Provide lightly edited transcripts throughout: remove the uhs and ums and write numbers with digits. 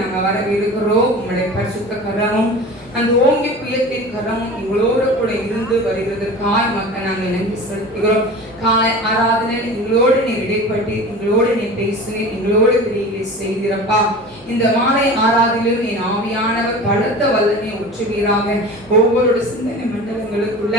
நாங்கள் வரவேற்கிறோம். உங்களுடைய பரிசுத்த கரமும் அந்த ஓங்கிய புயத்தின் கரமும் எங்களோடு கூட இருந்து வருகிறதற்காய் மக்கள் நாங்கள் நன்றி செலுத்துகிறோம். காலை ஆராதனையில் எங்களோடு நீ இடைப்பட்டு எங்களோடு நீ பேசுவேன், எங்களோடு கிரியை செய்கிறப்பா. இந்த மாலை ஆராதனையிலும் என் ஆவியானவர் பலத்த வல்லமை ஊற்றுவீராக. ஒவ்வொரு சிந்தனை மண்டலங்களுக்குள்ள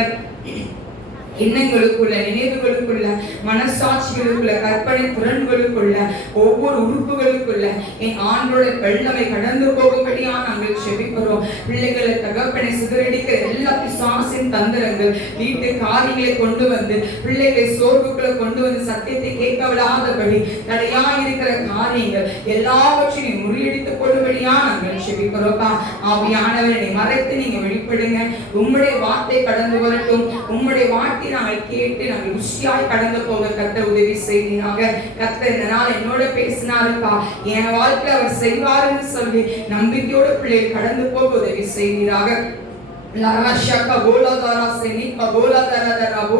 எண்ணங்களுக்குள்ள நினைவுகளுக்குள்ள மனசாட்சிகளுக்குள்ள கற்பனை திறன்களுக்குள்ள ஒவ்வொரு உறுப்புகளுக்குள்ள என் ஆண்டோட வெள்ளமை கடந்து போகும்படியா நாங்கள் செபிக்கிறோம். பிள்ளைகளை தகப்பனை சிதறடிக்கிற எல்லா பிசாசின் தந்திரங்கள் வீட்டு காரியங்களை கொண்டு வந்து பிள்ளைகளை சோர்வுக்குள்ள கொண்டு வந்து சத்தியத்தை கேட்க விடாதபடி தடையா இருக்கிற காரியங்கள் எல்லாவற்றையும் முறியடித்துக் கொள்ளும்படியா நாங்கள் செபிக்கிறோம்ப்பா. ஆவியானவரை மறைத்து நீங்க வெளிப்படுங்க. உம்முடைய வார்த்தை கடந்து வரட்டும். உம்முடைய வார்த்தை நாங்கள் கேட்டு நாங்கள் ருசியாய் கடந்து போக கர்த்தர் உதவி செய்வீராக. கர்த்தர் இந்த நாள் என்னோட பேசினாருப்பா, என் வாழ்க்கை அவர் செய்வாருன்னு சொல்லி நம்பிக்கையோட பிள்ளைகள் கடந்து போக உதவி செய்வீராக. लाराशका बोला दारा से नीका बोला दारा दारा वो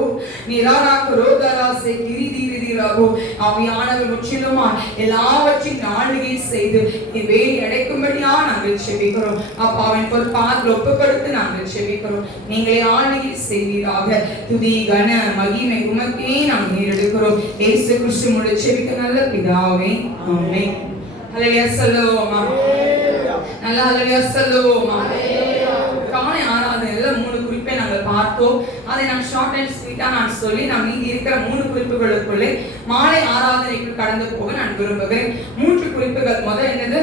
निरारा करो दारा से गिरी धीरे धीरे वो ஆவியானவர் முற்றிலுமாய் எல்லாவற்றையும் ஆளுகை செய்து வேலி அடைக்கும்படியா நாங்கள் செபிக்கிறோம். அப்பாவின் பொறுப்பாக ஒப்பு கொடுத்து நாங்கள் செபிக்கிறோம். நீங்களே ஆளுகை செய்வீராக. துதி கன மகிமை உமக்கே நாங்கள் ஏறெடுக்கிறோம். இயேசு கிறிஸ்து மூலம் செபிக்க நல்ல பிதாவே, ஆமென். ஹல்லேலூயா சொல்லுவோமா? நல்ல ஹல்லேலூயா சொல்லுவோமா? காலை ஆராதனையில 3 குறிப்பை நாங்கள் பார்த்தோம். அதை நான் ஷார்ட் அண்ட் ஸ்வீட்டா நான் சொல்லி நான் மீதி இருக்கிற 3 குறிப்புகளுக்குள்ளே மாலை ஆராதனைக்கு கடந்து போக நான் விரும்புகிறேன். 3 குறிப்புகள். முதல் என்னது?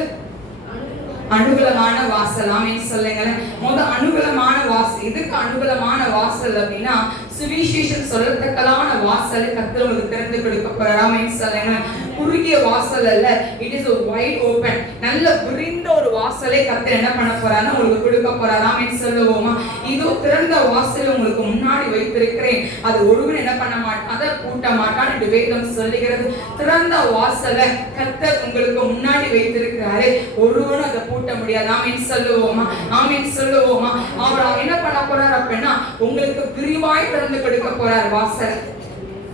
அனுகூலமான வாசல். ஆமென் சொல்லுங்களேன். முதல் அனுகூலமான வாசல். இதுக்கு அனுகூலமான வாசல் அப்படின்னா சுவிசேஷம் சொல்லத்தக்கலான வாசலை கர்த்தர் உங்களுக்கு திறந்து கொடுக்க போறார். ஆமென் சொல்லுங்களேன். குறுகிய வாசல் அல்ல, it is a wide open. நல்ல விரிந்த ஒரு வாசலை கர்த்தர் என்ன பண்ண போறாருன்னா உங்களுக்கு கொடுக்க போறார். ஆமென் சொல்லுவோமா? இதோ திறந்த வாசல் உங்களுக்கு முன்னாடி வைத்திருக்கிறேன், அது ஒருவன் என்ன பண்ண மாட்டான், அதை பூட்ட மாட்டான் என்று வேதம் சொல்லுகிறது. திறந்த வாசலை கர்த்தர் உங்களுக்கு முன்னாடி வைத்திருக்கிறாரு, ஒருவனும் அதை பூட்ட முடியாது. ஆமென் சொல்லுவோமா? ஆமென் சொல்லுவோமா? அவர் என்ன பண்ண போறார் அப்படின்னா உங்களுக்கு விரிவாய் திறந்து கொடுக்க போறார். வாசல்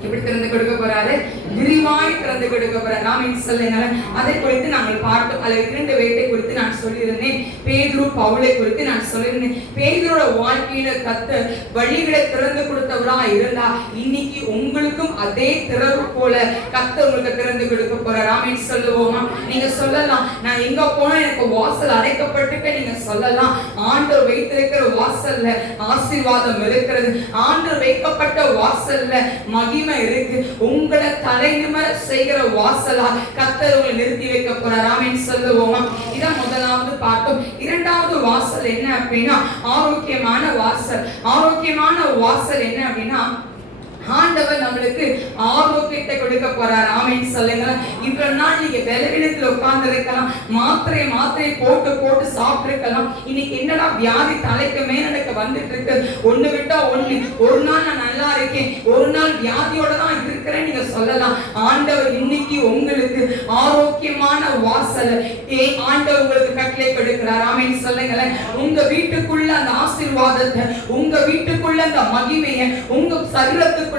எப்படி திறந்து கொடுக்க போறாரு? விரிவாய் திறந்து கொடுக்க போறார். ஆமென் சொல்லுங்களேன். அதை குறித்து நாங்கள் பார்த்தோம். அதில் 2 வேட்டை குறித்து நான் சொல்லியிருந்தேன். பேதுரு பவுலை குறித்து நான் சொல்லியிருந்தேன். பேதுருவோட வாழ்க்கையில கர்த்தர் வழிகளை திறந்து கொடுத்தவரா இருந்தா இன்னைக்கு உங்களுக்கும் அதே திறவு போல கர்த்தர் உங்களுக்கு திறந்து கொடுக்க போறார். ஆமென் சொல்லுவோமா? நீங்க சொல்லலாம், நான் எங்க போனா எனக்கு வாசல் அடைக்கப்பட்டிருக்க. நீங்க சொல்லலாம், ஆண்டவர் வைத்திருக்கிற வாசல்ல ஆசீர்வாதம் இருக்கிறது. ஆண்டவர் வைக்கப்பட்ட வாசல்ல மகிமை இருக்கு. உங்களை தலைநிமிர செய்கிற வாசலா கர்த்தர் உங்களை நிறுத்தி வைக்க போறார். ஆமென் சொல்லுவோமா? இதான் முதலாவது பார்த்தோம். இரண்டாவது வாசல் என்ன அப்படின்னா ஆரோக்கியமான வாசல். ஆரோக்கியமான வாசல் என்ன அப்படின்னா ஆண்டவர் நம்மளுக்கு ஆரோக்கியத்தை கொடுக்க போறார். ஆமென் சொல்லுங்களேன். இவ்வளவு நாள் நீங்க பலவீனத்துல உட்கார்ந்து இருக்கலாம், மாத்திரை போட்டு சாப்பிட்டு இருக்கலாம். இன்னைக்கு என்னடா வியாதி தலைக்கு மேல எனக்கு வந்துட்டு இருக்கு, ஒண்ணு விட்டா ஒண்ணு, ஒரு நாள் நான் நல்லா இருக்கேன், ஒரு நாள் வியாதியோட தான் இருக்கிறேன் நீங்க சொல்லலாம். ஆண்டவர் இன்னைக்கு உங்களுக்கு ஆரோக்கியமான வாசல் ஆண்டவர் உங்களுக்கு கட்டளை கொடுக்கிறார். ஆமென் சொல்லுங்களேன். உங்க வீட்டுக்குள்ள அந்த ஆசீர்வாதத்தை, உங்க வீட்டுக்குள்ள அந்த மகிமையை, உங்க சரீரத்துக்கு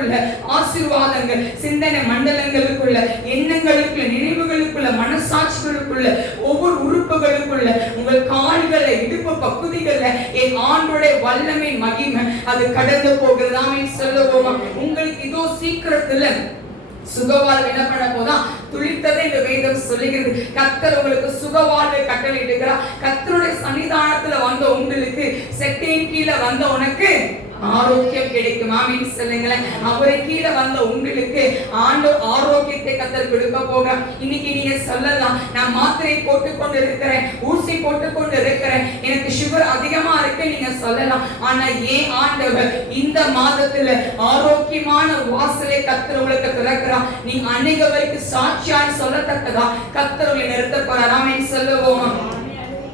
ஆசீர்வாதங்கள் சிந்தனை மண்டலங்களுக்குள்ள எண்ணங்களுக்குள்ள நினைவுகளுக்குள்ள மனசாட்சிகளுக்குள்ள ஒவ்வொரு உறுப்புகளுக்குள்ள உங்கள் கால்களை இடுப்பு பகுதிகளை என் ஆண்டோட வல்லமை மகிமை அது கடந்து போகிறது. ஆமென் சொல்லுவோமா? உங்களுக்கு இதோ சீக்கிரத்துல சுகவாழ்வு என்ன பண்ண போதா துளித்ததை இந்த வேதம் சொல்லுகிறது. கர்த்தர் உங்களுக்கு சுகவாழ்வை கட்டளையிடுகிறார். கர்த்தருடைய சன்னிதானத்துல வந்த உங்களுக்கு செட்டையின் கீழே வந்த உனக்கு ஆரோக்கியம் கிடைக்கும். ஆமென் சொல்லுங்களேன். அவரை கீழே வந்த உங்களுக்கு ஆண்டவர் ஆரோக்கியத்தை கர்த்தர் கொடுக்க போக. இன்னைக்கு நீங்க சொல்லலாம், நான் மாத்திரை போட்டுக்கொண்டு இருக்கிறேன், ஊசி போட்டுக்கொண்டு இருக்கிறேன், எனக்கு சுகர் அதிகமா இருக்கு நீங்க சொல்லலாம். ஆனா ஏன் ஆண்டவர் இந்த மாதத்துல ஆரோக்கியமான வாசலை கர்த்தர் உங்களுக்கு திறக்கிறார். நீ அநேகருக்கு சாட்சியாய் சொல்லத்தக்கதா கர்த்தர் உங்களை நிறுத்த போறார். ஆமென் சொல்லுவோமா?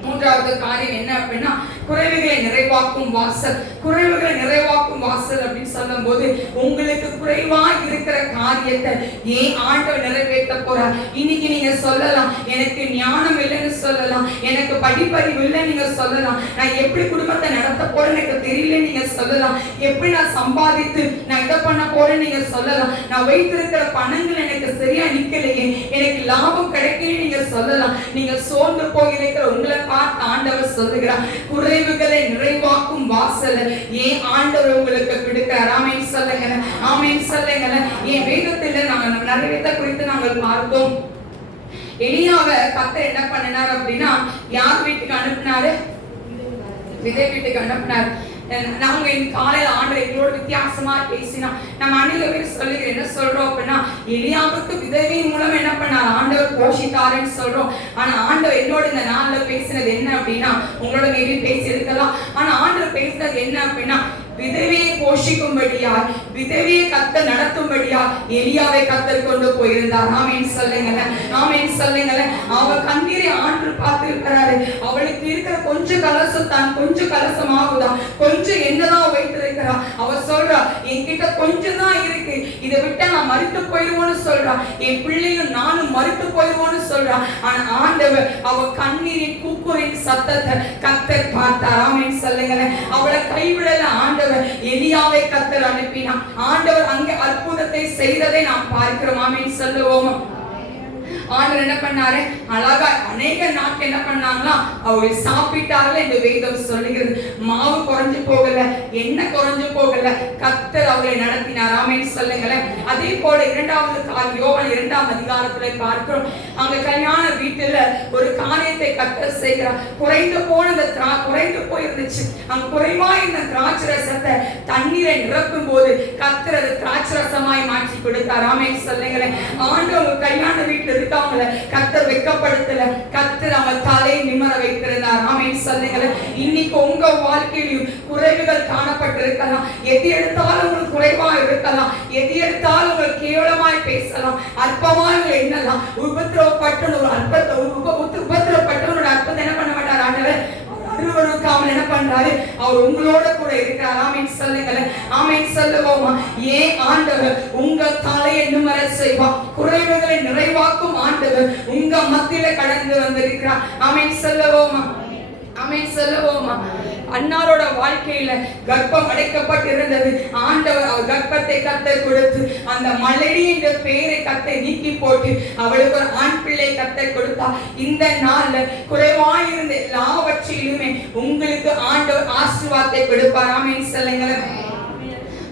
மூன்றாவது காரியம் என்ன அப்படின்னா குறைவுகளை நிறைவாக்கும் வாசல். குறைவுகளை நிறைவாக்கும் வாசல் அப்படின்னு சொல்லும் போது உங்களுக்கு குறைவா இருக்கிற காரியத்தை ஏன் ஆண்டவர் நிறைவேற்ற போறார். இன்னைக்கு நீங்க சொல்லலாம், எனக்கு ஞானம் இல்லைன்னு சொல்லலாம். எனக்கு படிப்பறிவு இல்லை நீங்க சொல்லலாம். நான் எப்படி குடும்பத்தை நடத்த போறேன்னு எனக்கு தெரியல நீங்க சொல்லலாம். எப்படி நான் சம்பாதித்து நான் இதை பண்ண போறேன்னு நீங்க சொல்லலாம். நான் வைத்திருக்கிற பணங்கள் எனக்கு சரியா நிக்கலையே, எனக்கு லாபம் கிடைக்கல நீங்க சொல்லலாம். நீங்க சோர்ந்து போயிருக்கிற உங்களை பார்த்து ஆண்டவர் சொல்லுகிறார், குறைவுகளை நிறைவாக்கும் வாசல் ஏன் ஆண்டவர் உங்களுக்கு கொடுக்கிறார். ஆமென் சொல்லுங்க, ஆமென் சொல்லுங்க. என் வேதத்தில் நாங்கள் நிறைவேற்ற குறித்து நாங்கள் பார்த்தோம். எலியாவை கர்த்தர் என்ன பண்ணினார் அப்படின்னா, யார் வீட்டுக்கு அனுப்பினாரு? விதை வீட்டுக்கு அனுப்பினார். நாங்க காலையில ஆண்டவர் எங்களோட வித்தியாசமா பேசினா நம்ம அநேக பேர் சொல்லுகிறேன் என்ன சொல்றோம் அப்படின்னா, எலியாவுக்கு விதவை மூலம் என்ன பண்ணார் ஆண்டவர் போஷித்தாருன்னு சொல்றோம். ஆனா ஆண்டவர் என்னோட இந்த நாள்ல பேசினது என்ன அப்படின்னா, உங்களோட மேபி பேசி இருக்கலாம், ஆனா ஆண்டவர் பேசினது என்ன அப்படின்னா, விதவையை போஷிக்கும்படியார், விதவையை கர்த்தர் நடத்தும்படியார் எலியாவை கர்த்தர் கொண்டு போயிருந்தார். ஆமென் சொல்லுங்க, ஆமென் சொல்லுங்க. அவ கண்ணீரை ஆண்டவர் பார்த்து இருக்கிறாரு. அவளுக்கு இருக்கிற கொஞ்சம் கலசம் தான் கொஞ்சம் கலசம் ஆகுதா, கொஞ்சம் என்னதான் வைத்திருக்கிறா. அவ சொல்றா, என்கிட்ட கொஞ்சம் தான் இருக்கு, இதை விட்டா நான் மறித்து போயிடுவோன்னு சொல்றா, என் பிள்ளையும் நானும் மறித்து போயிடுவோன்னு சொல்றா. ஆனா ஆண்டவர் அவ கண்ணீரின் கூக்குரின் சத்தத்தை கர்த்தர் பார்த்தார். ஆமென் சொல்லுங்க. அவளை கைவிடல ஆண்டவர், எலியாவை கர்த்தர் அனுப்பினார். ஆண்டவர் அங்கே அற்புதத்தை செய்ததை நாம் பார்க்கிறோம். ஆமென் சொல்லுவோம். ஆண்டவர் என்ன பண்ணாரு, அழகா அநேக நாட்கள் என்ன பண்ணாங்களா, அவர்கள் சாப்பிட்டார்கள் என்று வேதம் சொல்லுகிறது. மாவு குறைஞ்சு போகல, எண்ணெய் குறைஞ்சு போகல, கர்த்தர் அவரை நடத்தினார். ஆமென் சொல்லுங்களேன். அதே போல இரண்டாவது யோவான் 2ஆம் அதிகாரத்துல பார்க்கிறோம், அங்க கல்யாண வீட்டுல ஒரு காரியத்தை கர்த்தர் செய்கிறார். குறைந்து போயிருந்துச்சு, அங்க குறைவா இருந்த திராட்சை ரசத்தை தண்ணீரை நிரப்பும் போது கர்த்தர் அது திராட்சை ரசமாய் மாற்றி கொடுத்தார். ஆமென் சொல்லுங்களேன். ஆண்டவர் கல்யாண வீட்டுல இருக்க கர்த்தர் வெட்கப்படுத்தல, கர்த்தர் அவன் தலை நிமிர வைத்திருந்தார். ஆமென் சொல்லுங்க. இன்னைக்கு உங்க வாழ்க்கையிலும் குறைவுகள் காணப்பட்டிருக்கலாம், எது எடுத்தாலும் உங்களுக்கு குறைவா இருக்கலாம், எது எடுத்தாலும் உங்களுக்கு கேவலமாய் பேசலாம், அற்பமாய் எண்ணலாம். உபத்திரவப்பட்டவனோட அற்பத்தை என்ன பண்ண மாட்டார் ஆண்டவர், என்ன பண்றாரு, அவர் உங்களோட கூட இருக்கிறார். ஆமென் சொல்லுங்க, ஆமென் சொல்லுவோமா. ஏன் ஆண்டவர் உங்க தலையை நிமிர செய்வார், குறைவுகளை நிறைவாக்கும் ஆண்டவர் உங்க மத்தியில கடந்து வந்திருக்கிறார். ஆமென் சொல்லுவோமா, ஆமென் சொல்லுவோமா. அன்னாரோட வாழ்க்கையில கர்ப்பம் அடைக்கப்பட்டிருந்தது. ஆண்டவர் அவர் கர்ப்பத்தை கர்த்தர் கொடுத்து அந்த மலடி என்ற பெயரை கர்த்தர் நீக்கி போட்டு அவளுக்கு ஒரு ஆண் பிள்ளை கர்த்தர் கொடுத்தார். இந்த நாள்ல குறைவாயிருந்த எல்லாவற்றிலுமே உங்களுக்கு ஆண்டவர் ஆசீர்வாதத்தை கொடுப்பார். ஆமென் சொல்லுங்க.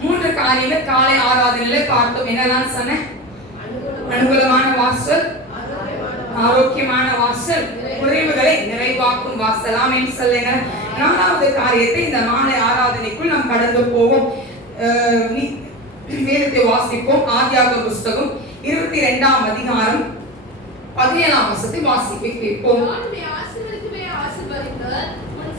3 காரியங்கள் காலை ஆராதனையில பார்த்தோம். என்னதான் சொன்னேன்? அனுகூலமான வாசல், ஆரோக்கியமான வாசல், குறைவுகளை நிறைவாக்கும் வாசல். ஆமென் சொல்லுங்க. 4வது காரியத்தை இந்த மாலை ஆராதனைக்குள் நாம் கடந்து போவோம். வேதத்தை வாசிப்போம். ஆதியாகம புஸ்தகம் 22ஆம் அதிகாரம் 17ஆம் வசனத்தை வாசிக்க கேட்போம்.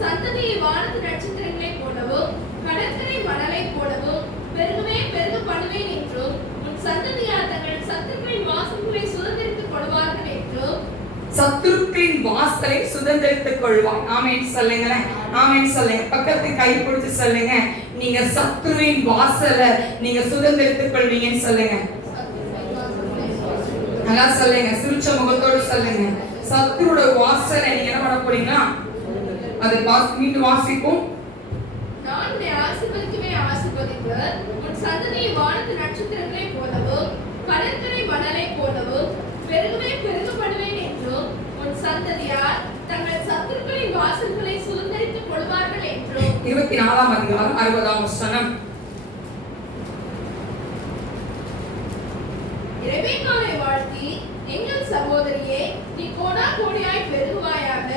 சந்ததியை வானத்து நட்சத்திரங்களை போலவும் கடற்கரை மணலை போலவும் பெருகவே பெருக பண்ணுவேன் என்றும் உன் சந்ததியார் தங்கள் சத்துருக்களின் வாசல்களை சுதந்திரித்துக் கொள்வார்கள் என்றும், சத்துருக்களின் வாசலை சுதந்திரித்துக் கொள்வார். ஆமென் சொல்லுங்களேன், ஆமென் சொல்லுங்க. பக்கத்து கை பிடிச்சு சொல்லுங்க, நீங்க சத்துருவின் வாசலை நீங்க சுதந்திரித்துக் கொள்வீங்கன்னு சொல்லுங்க. நல்லா சொல்லுங்க, சிரிச்ச முகத்தோடு சொல்லுங்க. சத்துருவோட வாசலை நீங்க என்ன பண்ண போறீங்களா, அதை மீண்டும் வாசிப்போம். நான் உன்னை ஆசீர்வதிக்கவே ஆசீர்வதித்து உன் சந்ததியை வானத்து நட்சத்திரங்களை போலவும் கடற்கரை மணலை போலவும் பெருகவே பெருக பண்ணுவேன் என்றும் உன் சந்ததியார் தங்கள் சத்துருக்களின் வாசல்களை சுதந்திரித்துக் கொள்வார்கள் என்றும். 24ஆம் அதிகாரம் 60ஆம் வசனம். ரெபெக்காளை வாழ்த்தி, எங்கள் சகோதரியே, நீ கோடா கோடியாய் பெருகுவாயாக,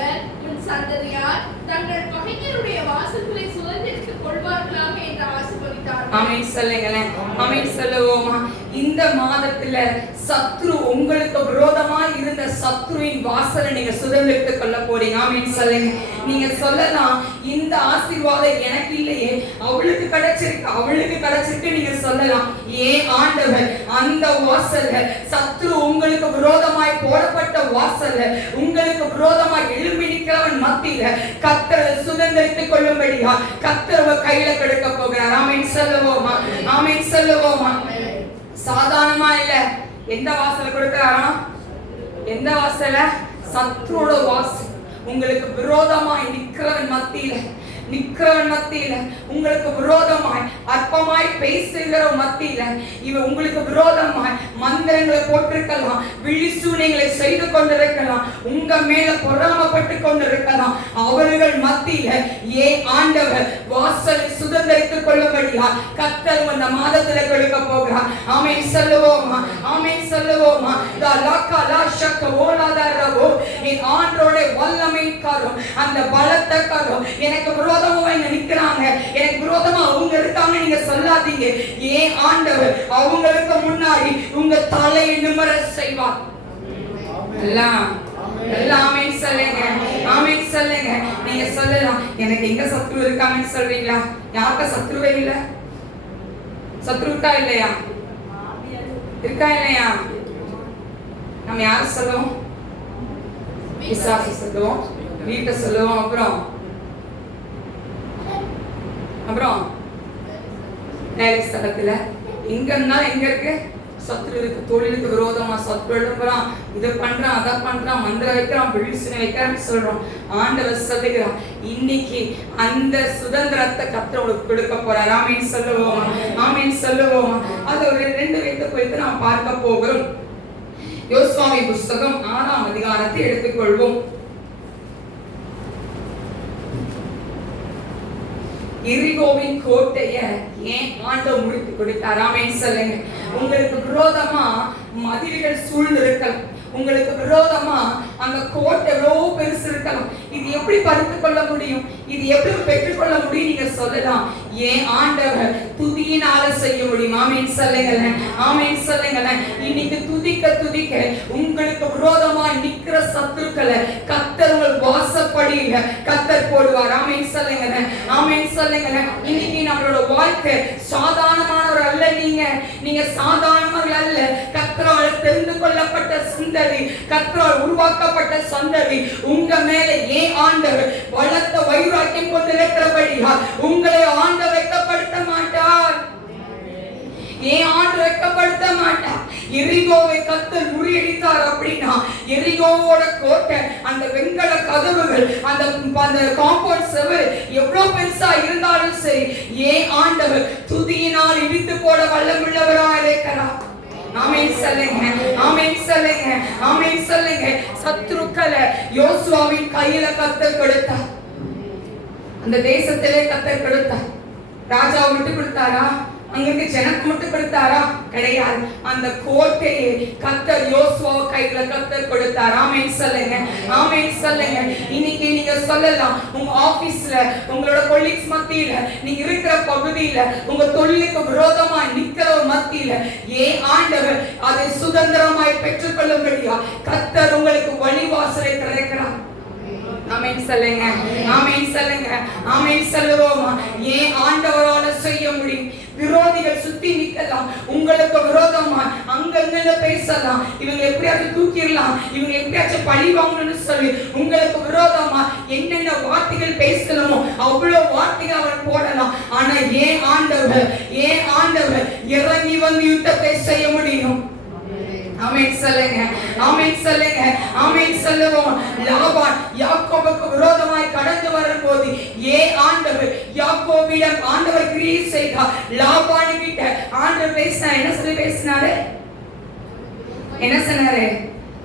உன் சந்ததியார் தங்கள் பகைஞருடைய வாசல்களை சுதந்திரித்துக் கொள்வார்களாக என்று ஆசீர்வதித்தார். ஆமென் சொல்லுங்களேன், ஆமென் சொல்லுவோமா. இந்த மாதத்துல சத்ரு உங்களுக்கு விரோதமாய் இருந்த சத்ருவின் வாசலை நீங்க சுதந்திரித்துக் கொள்ள போறீங்க. ஆமென் சொல்லுங்க. நீங்க சொல்லலாம், இந்த ஆசீர்வாதம் எனக்கு இல்லையே, அவளுக்கு கிடைச்சிருக்கு நீங்க சொல்லலாம். ஏன் ஆண்டவர் அந்த வாசல்ல, சத்ரு உங்களுக்கு விரோதமாய் போடப்பட்ட வாசல்ல, உங்களுக்கு விரோதமாய் எழும்பி நிற்கிறவன் மத்தியில கர்த்தர் சுதந்திரித்துக் கொள்ளும்படியா கர்த்தர் கையில கொடுக்க போகிறார். ஆமென் சொல்லுவோமா, ஆமென் சொல்லுவோமா. சாதாரணமா இல்ல, எந்த வாசல கொடுக்கிறாரா, எந்த வாசல, சத்ருவோட வாசம் உங்களுக்கு விரோதமாய் நிக்கிறவன் மத்தியில உங்களுக்கு விரோதமாய் அற்பமாய் பேசுகிற மத்தியில இவன் உங்களுக்கு விரோதமாய் மந்திரங்களை போட்டிருக்கலாம், விழிசூனைகளை செய்து கொண்டிருக்கலாம், உங்க மேல பொறாமப்பட்டு கொண்டிருக்கலாம். அவர்கள் மத்தியில ஆண்டவர் வாசலை சுதந்திரித்துக் கொள்ளும்படியா கர்த்தர் இந்த மாதத்துல கொடுக்க போகிறார். ஆமென் சொல்லுவோமா? ஆமென் சொல்லுவோமா? ஆண்டோட வல்லமை காரும் அந்த பலத்தை காரும் எனக்கு விரோதமா நிக்கிறாங்க, எனக்கு விரோதமா அவங்க இருக்காங்க நீங்க சொல்லாதீங்க. ஆண்டவர் அவங்களுக்கு முன்னாடி உங்க தலையை நிமிர செய்வார். எல்லாமே சொல்லுங்க, ஆமென் சொல்லுங்க. நீங்க சொல்லலாம், எனக்கு எங்க சத்ரு இருக்காங்கன்னு சொல்றீங்களா? யாருக்க சத்ருவே இல்ல? சத்ரு இருக்கா இல்லையா? இருக்கா இல்லையா? நம்ம யாரு சொல்லுவோம்? பிசாசு சொல்லுவோம், வீட்டை சொல்லுவோம், அப்புறம் வேலை ஸ்தலத்துல எங்கன்னா எங்க இருக்கு சத்ரு இருக்கு. தொழிலுக்கு விரோதமா சத்ரு எழுப்புறான், இதை பண்றான், அதை பண்றான், மந்திரம் வைக்கிறான், விழிசுனை வைக்கிறான்னு சொல்றோம். ஆண்டவர் சொல்லுகிறான், இன்னைக்கு அந்த சுதந்திரத்தை கர்த்தர் உங்களுக்கு கொடுக்க போறார். ஆமென் சொல்லுவோமா? ஆமென் சொல்லுவோமா? அது ஒரு 2 விதத்தை குறித்து நாம் பார்க்க போகிறோம். யோசுவாவின் புஸ்தகம் 6ஆம் அதிகாரத்தை எடுத்துக்கொள்வோம். எரிகோவின் கோட்டையை ஆண்டவர் முடித்து கொடுத்தார். ஆமென் சொல்லுங்க. உங்களுக்கு விரோதமா மதில்கள் சூழ்ந்து இருக்கலாம், உங்களுக்கு விரோதமா அந்த கோட்டை எவ்வளவு பெருசு இருக்கலாம். இது எப்படி பறித்துக் கொள்ள முடியும்? இது எப்படி பெற்றுக்கொள்ள முடியும்? நீங்க சொல்லலாம், ஆண்டவர் துதியினால செய்ய முடியும். ஆமென் சொல்லுங்களேன், ஆமென் சொல்லுங்களேன். இன்னைக்கு துதிக்க உங்களுக்கு விரோதமா நிக்கிற சத்துருக்களை கர்த்தர் உங்கள் வாசப்படியில கர்த்தர் போடுவார். ஆமென் சொல்லுங்களேன், ஆமென் சொல்லுங்களேன். இன்னைக்கு நம்மளோட வாழ்க்கை சாதாரணமானவர் அல்ல. நீங்க சாதாரணவர்கள் அல்ல. கர்த்தரால் தெரிந்து கொள்ளப்பட்ட சந்ததி, கர்த்தரால் உருவாக்கப்பட்ட சந்ததி. உங்க மேல ஆண்டவர் பலத்த வைராக்கியம் கொண்டிருக்கிறபடியா உங்களை ஆண்டவர் வெட்கப்படுத்த மாட்டார். ஆண்டு வெட்கப்படுத்த மாட்டார். எரிகோவை கர்த்தர் முறியடித்தார் அப்படின்னா எரிகோவோட கோட்டை, அந்த வெண்கல கதவுகள், அந்த காம்பவுண்ட் சுவர் எவ்வளவு பெருசா இருந்தாலும் சரி ஆண்டவர் துதியினால் இடித்து போட வல்லமுள்ளவராக இருக்கிறார். ஆமென் சொல்லுங்க, ஆமென் சொல்லுங்க, ஆமென் சொல்லுங்க. சத்ருக்களை யோசுவாவின் கையில கர்த்தர் கொடுத்தார். அந்த தேசத்திலே கர்த்தர் கொடுத்தார். ராஜாவை மட்டும் கொடுத்தாரா? அங்கிருந்து ஜனக்கு மட்டும் கொடுத்தாரா? கிடையாது. அந்த கோட்டையை கர்த்தர் யோசுவா கையில கர்த்தர் கொடுத்தார். ஆமென் சொல்லுங்க, ஆமென் சொல்லுங்க. இன்னைக்கு நீங்க சொல்லலாம், உங்க ஆபீஸ்ல, உங்களோட கொலீக்ஸ் மத்தியில, நீங்க இருக்கிற பகுதியில, உங்க தொழிலுக்கு விரோதமா நிக்கிற மத்தியில ஆண்டவர் அதை சுதந்திரமாய் பெற்றுக்கொள்ளும்படியா கர்த்தர் உங்களுக்கு வழிவாசலை திறக்கிறார். ஆமென் சொல்லுங்க, ஆமென் சொல்லுங்க, ஆமென் சொல்லுவோமா? ஆண்டவரால செய்ய முடியும். விரோதிகள் சுத்தி நிக்கலாம், உங்களுக்கு விரோதமா அங்கங்க பேசலாம், இவங்க எப்படியாச்சும் தூக்கிடலாம், இவங்க எப்படியாச்சும் பழி வாங்கணும்னு சொல்லி உங்களுக்கு விரோதமா என்னென்ன வார்த்தைகள் பேசணுமோ அவ்வளவு வார்த்தைகள் அவர் போடலாம். ஆனா ஆண்டவர் இறங்கி வந்து யுத்தத்தை செய்ய முடியும். ஆமென் சொல்லுங்க, ஆமென் சொல்லுங்க, ஆமென் சொல்லுவோம். லாபான் யாக்கோபுக்கு விரோதமாய் கடந்து வரும்போது ஆண்டவர் யாக்கோபிடம் ஆண்டவர் கிரியை செய்தார். லாபான் கிட்ட ஆண்டவர் பேசினார். என்ன சொல்லி பேசினாரு? என்ன சொன்னாரு?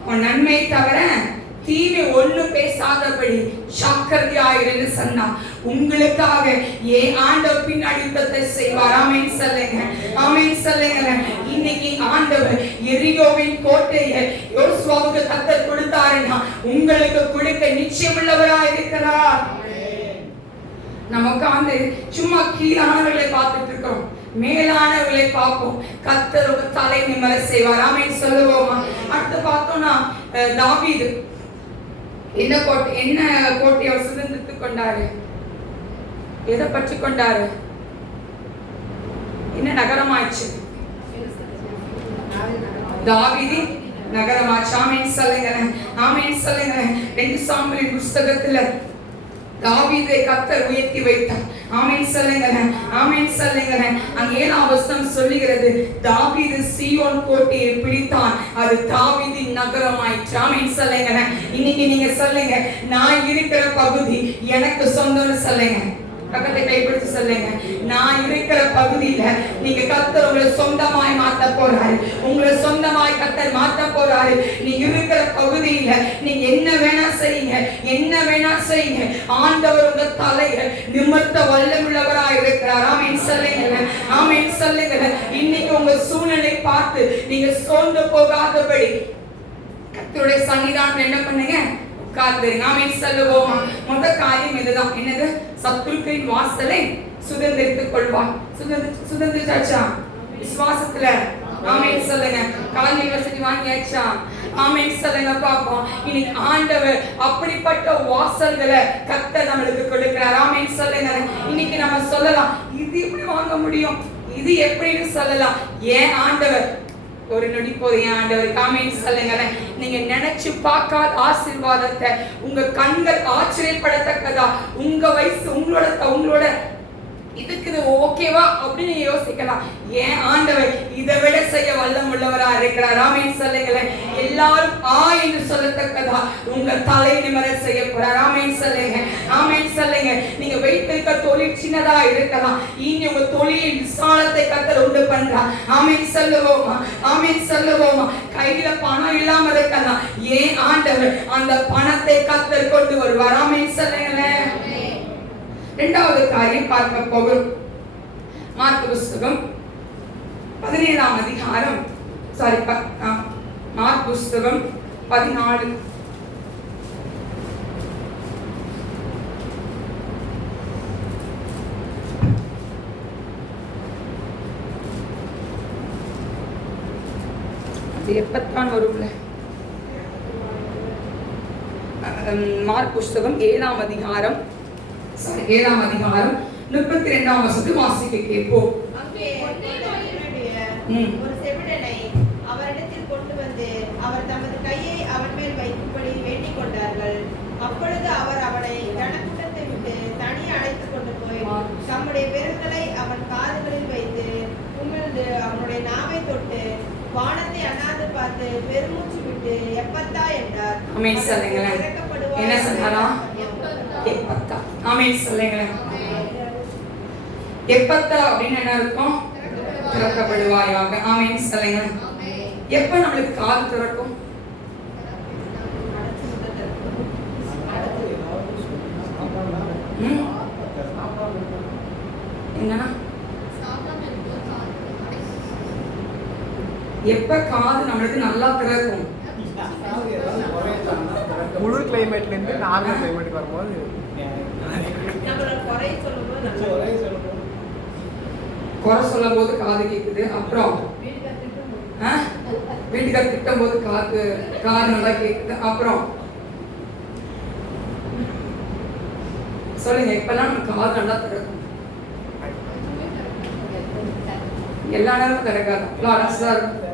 உன் நன்மையை தவிர தீமை ஒண்ணு பேசாதபடி ஜாக்கிரதையாயிரு சொன்னார். உங்களுக்காக ஆண்டவர் பின்னாடி யுத்தத்தை செய்வார். ஆமென் சொல்லுங்க, ஆமென் சொல்லுங்க. இன்னைக்கு ஆண்டவர் எரிகோவின் கோட்டையை யோசுவாவுக்கு கர்த்தர் கொடுத்தாருன்னா உங்களுக்கு கொடுக்க நிச்சயமுள்ளவராய் இருக்கிறார். நமக்கு சும்மா கீழானவர்களை பார்த்துட்டு இருக்கோம், மேலானவர்களை பார்ப்போம். கர்த்தர் ஒரு தலை நிமிர செய்வார். ஆமென் சொல்லுவோமா? அடுத்து பார்த்தோம்னா தாவீது என்ன கோட்டையை அவர் சுதந்திரித்துக் கொண்டாரு? எதை பற்றி கொண்டாரு? என்ன நகரமாச்சு? தாவீது நகரமாச்சு. ஆமென் சொல்லுங்க, ஆமென் சொல்லுங்க. 2 சாமுவேல் புஸ்தகத்துல தாவீதை கர்த்தர் உயர்த்தி வைத்தார். ஆமென் சொல்லுங்க, ஆமென் சொல்லுங்க. அங்க 7ஆம் வசனம் சொல்லுகிறது, தாவீது சீயோன் கோட்டையை பிடித்தான், அது தாவீதின் நகரமாயிற்று. ஆமென் சொல்லுங்க. இன்னைக்கு நீங்க சொல்லுங்க, நான் இருக்கிற பகுதி எனக்கு சொந்தம்னு சொல்லுங்க. பக்கத்தை கைப்பிடிச்சு சொல்லுங்க, நான் இருக்கிற பகுதியில நீங்க கர்த்தர் உங்களை சொந்தமாய் மாத்த போறாரு. உங்களை சொந்தமாய் கர்த்தர் மாத்த போறாரு. நீங்க இருக்கிற பகுதியில நீங்க என்ன வேணா செய்யுங்க, என்ன வேணா செய்யுங்க. ஆண்டவர் உங்க தலையை நிமிர்த்த வல்லமுள்ளவராய் இருக்கிறார். ஆமென் சொல்லுங்க, ஆமென் சொல்லுங்க. இன்னைக்கு உங்க சூழ்நிலை பார்த்து நீங்க சோர்ந்து போகாதபடி கர்த்தருடைய சன்னிதானத்துல என்ன பண்ணுங்க, உட்கார்ந்துருங்க. ஆமென் சொல்லுவோம். முதல் காரியம் இதுதான். என்னது? சத்துருக்களின் வாசலை சுதந்திரித்துக் கொள்வார். சுதந்திரிச்சாச்சா விசுவாசத்துல? ஆமென் சொல்லுங்க. காலை வசதி வாங்கியாச்சா? ஆமென் சொல்லுங்க பாப்போம். இன்னைக்கு ஆண்டவர் அப்படிப்பட்ட வாசல்களை கர்த்தர் நம்மளுக்கு கொடுக்கிறார். ஆமென் சொல்லுங்க. இன்னைக்கு நம்ம சொல்லலாம், இது எப்படி வாங்க முடியும், இது எப்படின்னு சொல்லலாம். ஏன் ஆண்டவர் ஒரு நொடி போதும் ஆண்டவர். ஆமென் சொல்லுங்க. நீங்க நினைச்சு பார்க்காத ஆசீர்வாதத்தை உங்க கண்கள் ஆச்சரியப்படத்தக்கதா உங்க வயசு உங்களோட இதுக்கு இது ஓகேவா அப்படின்னு யோசிக்கலாம். ஏன் ஆண்டவர் இதை விட செய்ய வல்லம் உள்ளவரா இருக்கிறார். ஆமென் சொல்லுங்க. எல்லாரும் என்று சொல்லத்தக்கதா உங்க தலை நிமிர செய்ய போறார். ஆமென் சொல்லுங்க, ஆமென் சொல்லுங்க. நீங்க வைத்திருக்க தொழில் சின்னதா இருக்கலாம், இனி உங்க தொழிலின் விசாலத்தை கர்த்தர் உண்டு பண்றார். ஆமென் சொல்லுவோமா, ஆமென் சொல்லுவோமா. கையில பணம் இல்லாம இருக்கலாம், ஏன் ஆண்டவர் அந்த பணத்தை கர்த்தர் கொண்டு வருவார். ஆமென் சொல்லுங்க. இரண்டாவது காரியம் பார்க்க போகிறோம். மார்க்கு புஸ்தகம் 17ஆம் அதிகாரம், மார்க்கு புஸ்தகம் 14. அது எப்பத்தான் வரும்ல? மார்க்கு புஸ்தகம் 7ஆம் அதிகாரம் 32ஆம் வசனத்தை வாசிக்க கேட்போம். ஒரு செவிடனை அவரிடத்தில் கொண்டு வந்து அவர் தமது கையை அவன் மேல் வைக்கும்படி வேண்டிக் கொண்டார்கள். அப்பொழுது அவர் அவனை ஜனக்கூட்டத்தை விட்டு தனியே அழைத்துக் கொண்டு போய் தம்முடைய விரல்களை அவன் காதுகளில் வைத்து உமிழ்ந்து அவனுடைய நாவை தொட்டு வானத்தை அண்ணாந்து பார்த்து பெருமூச்சு விட்டு எப்பத்தா என்றார். என்ன சொன்னாரா? எப்பத்தா. ஆமென் சொல்லுங்களேன். எப்பத்தா அப்படின்னு என்ன இருக்கும்? திறக்கப்படுவாயாக. ஆமென் சொல்லுங்களேன். எப்ப நம்மளுக்கு காது திறக்கும்? என்னன்னா எப்ப காது நம்மளுக்கு நல்லா திறக்கும்? முழு கிளைமேட்ல இருந்து நார்மல் கிளைமேட்டுக்கு வரும்போது குறை சொல்லும் போது காது கேக்குது. அப்புறம் வீட்டுக்கார திட்டும் போது காது நல்லா கேக்குது. அப்புறம் சொல்லுங்க, இப்பெல்லாம் நம்ம காது நல்லா திறக்கும். எல்லா நேரமும் திறக்காது, அரசா இருக்கும்.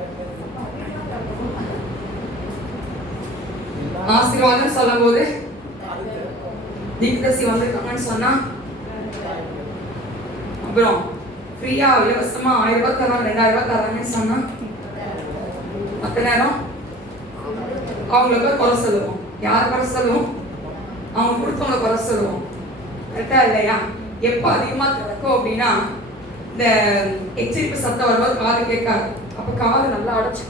ஆசீர்வாதம் சொல்லும் போது தீர்க்கதரிசி வந்திருக்காங்கன்னு சொன்னா, அப்புறம் ஃப்ரீயா இலவசமா 1000 ரூபாய் தராங்க, 2000 ரூபாய் தராங்கன்னு சொன்னா மற்ற நேரம் அவங்களுக்கு குறை சொல்லுவோம். யார் குறை சொல்லுவோம்? அவங்க கொடுத்தவங்க குறை சொல்லுவோம். கரெக்டா இல்லையா? எப்ப அதிகமா திறக்கும் அப்படின்னா, இந்த எச்சரிப்பு சத்தம் வரும்போது காது கேட்காது. அப்ப காது நல்லா அடைச்சு,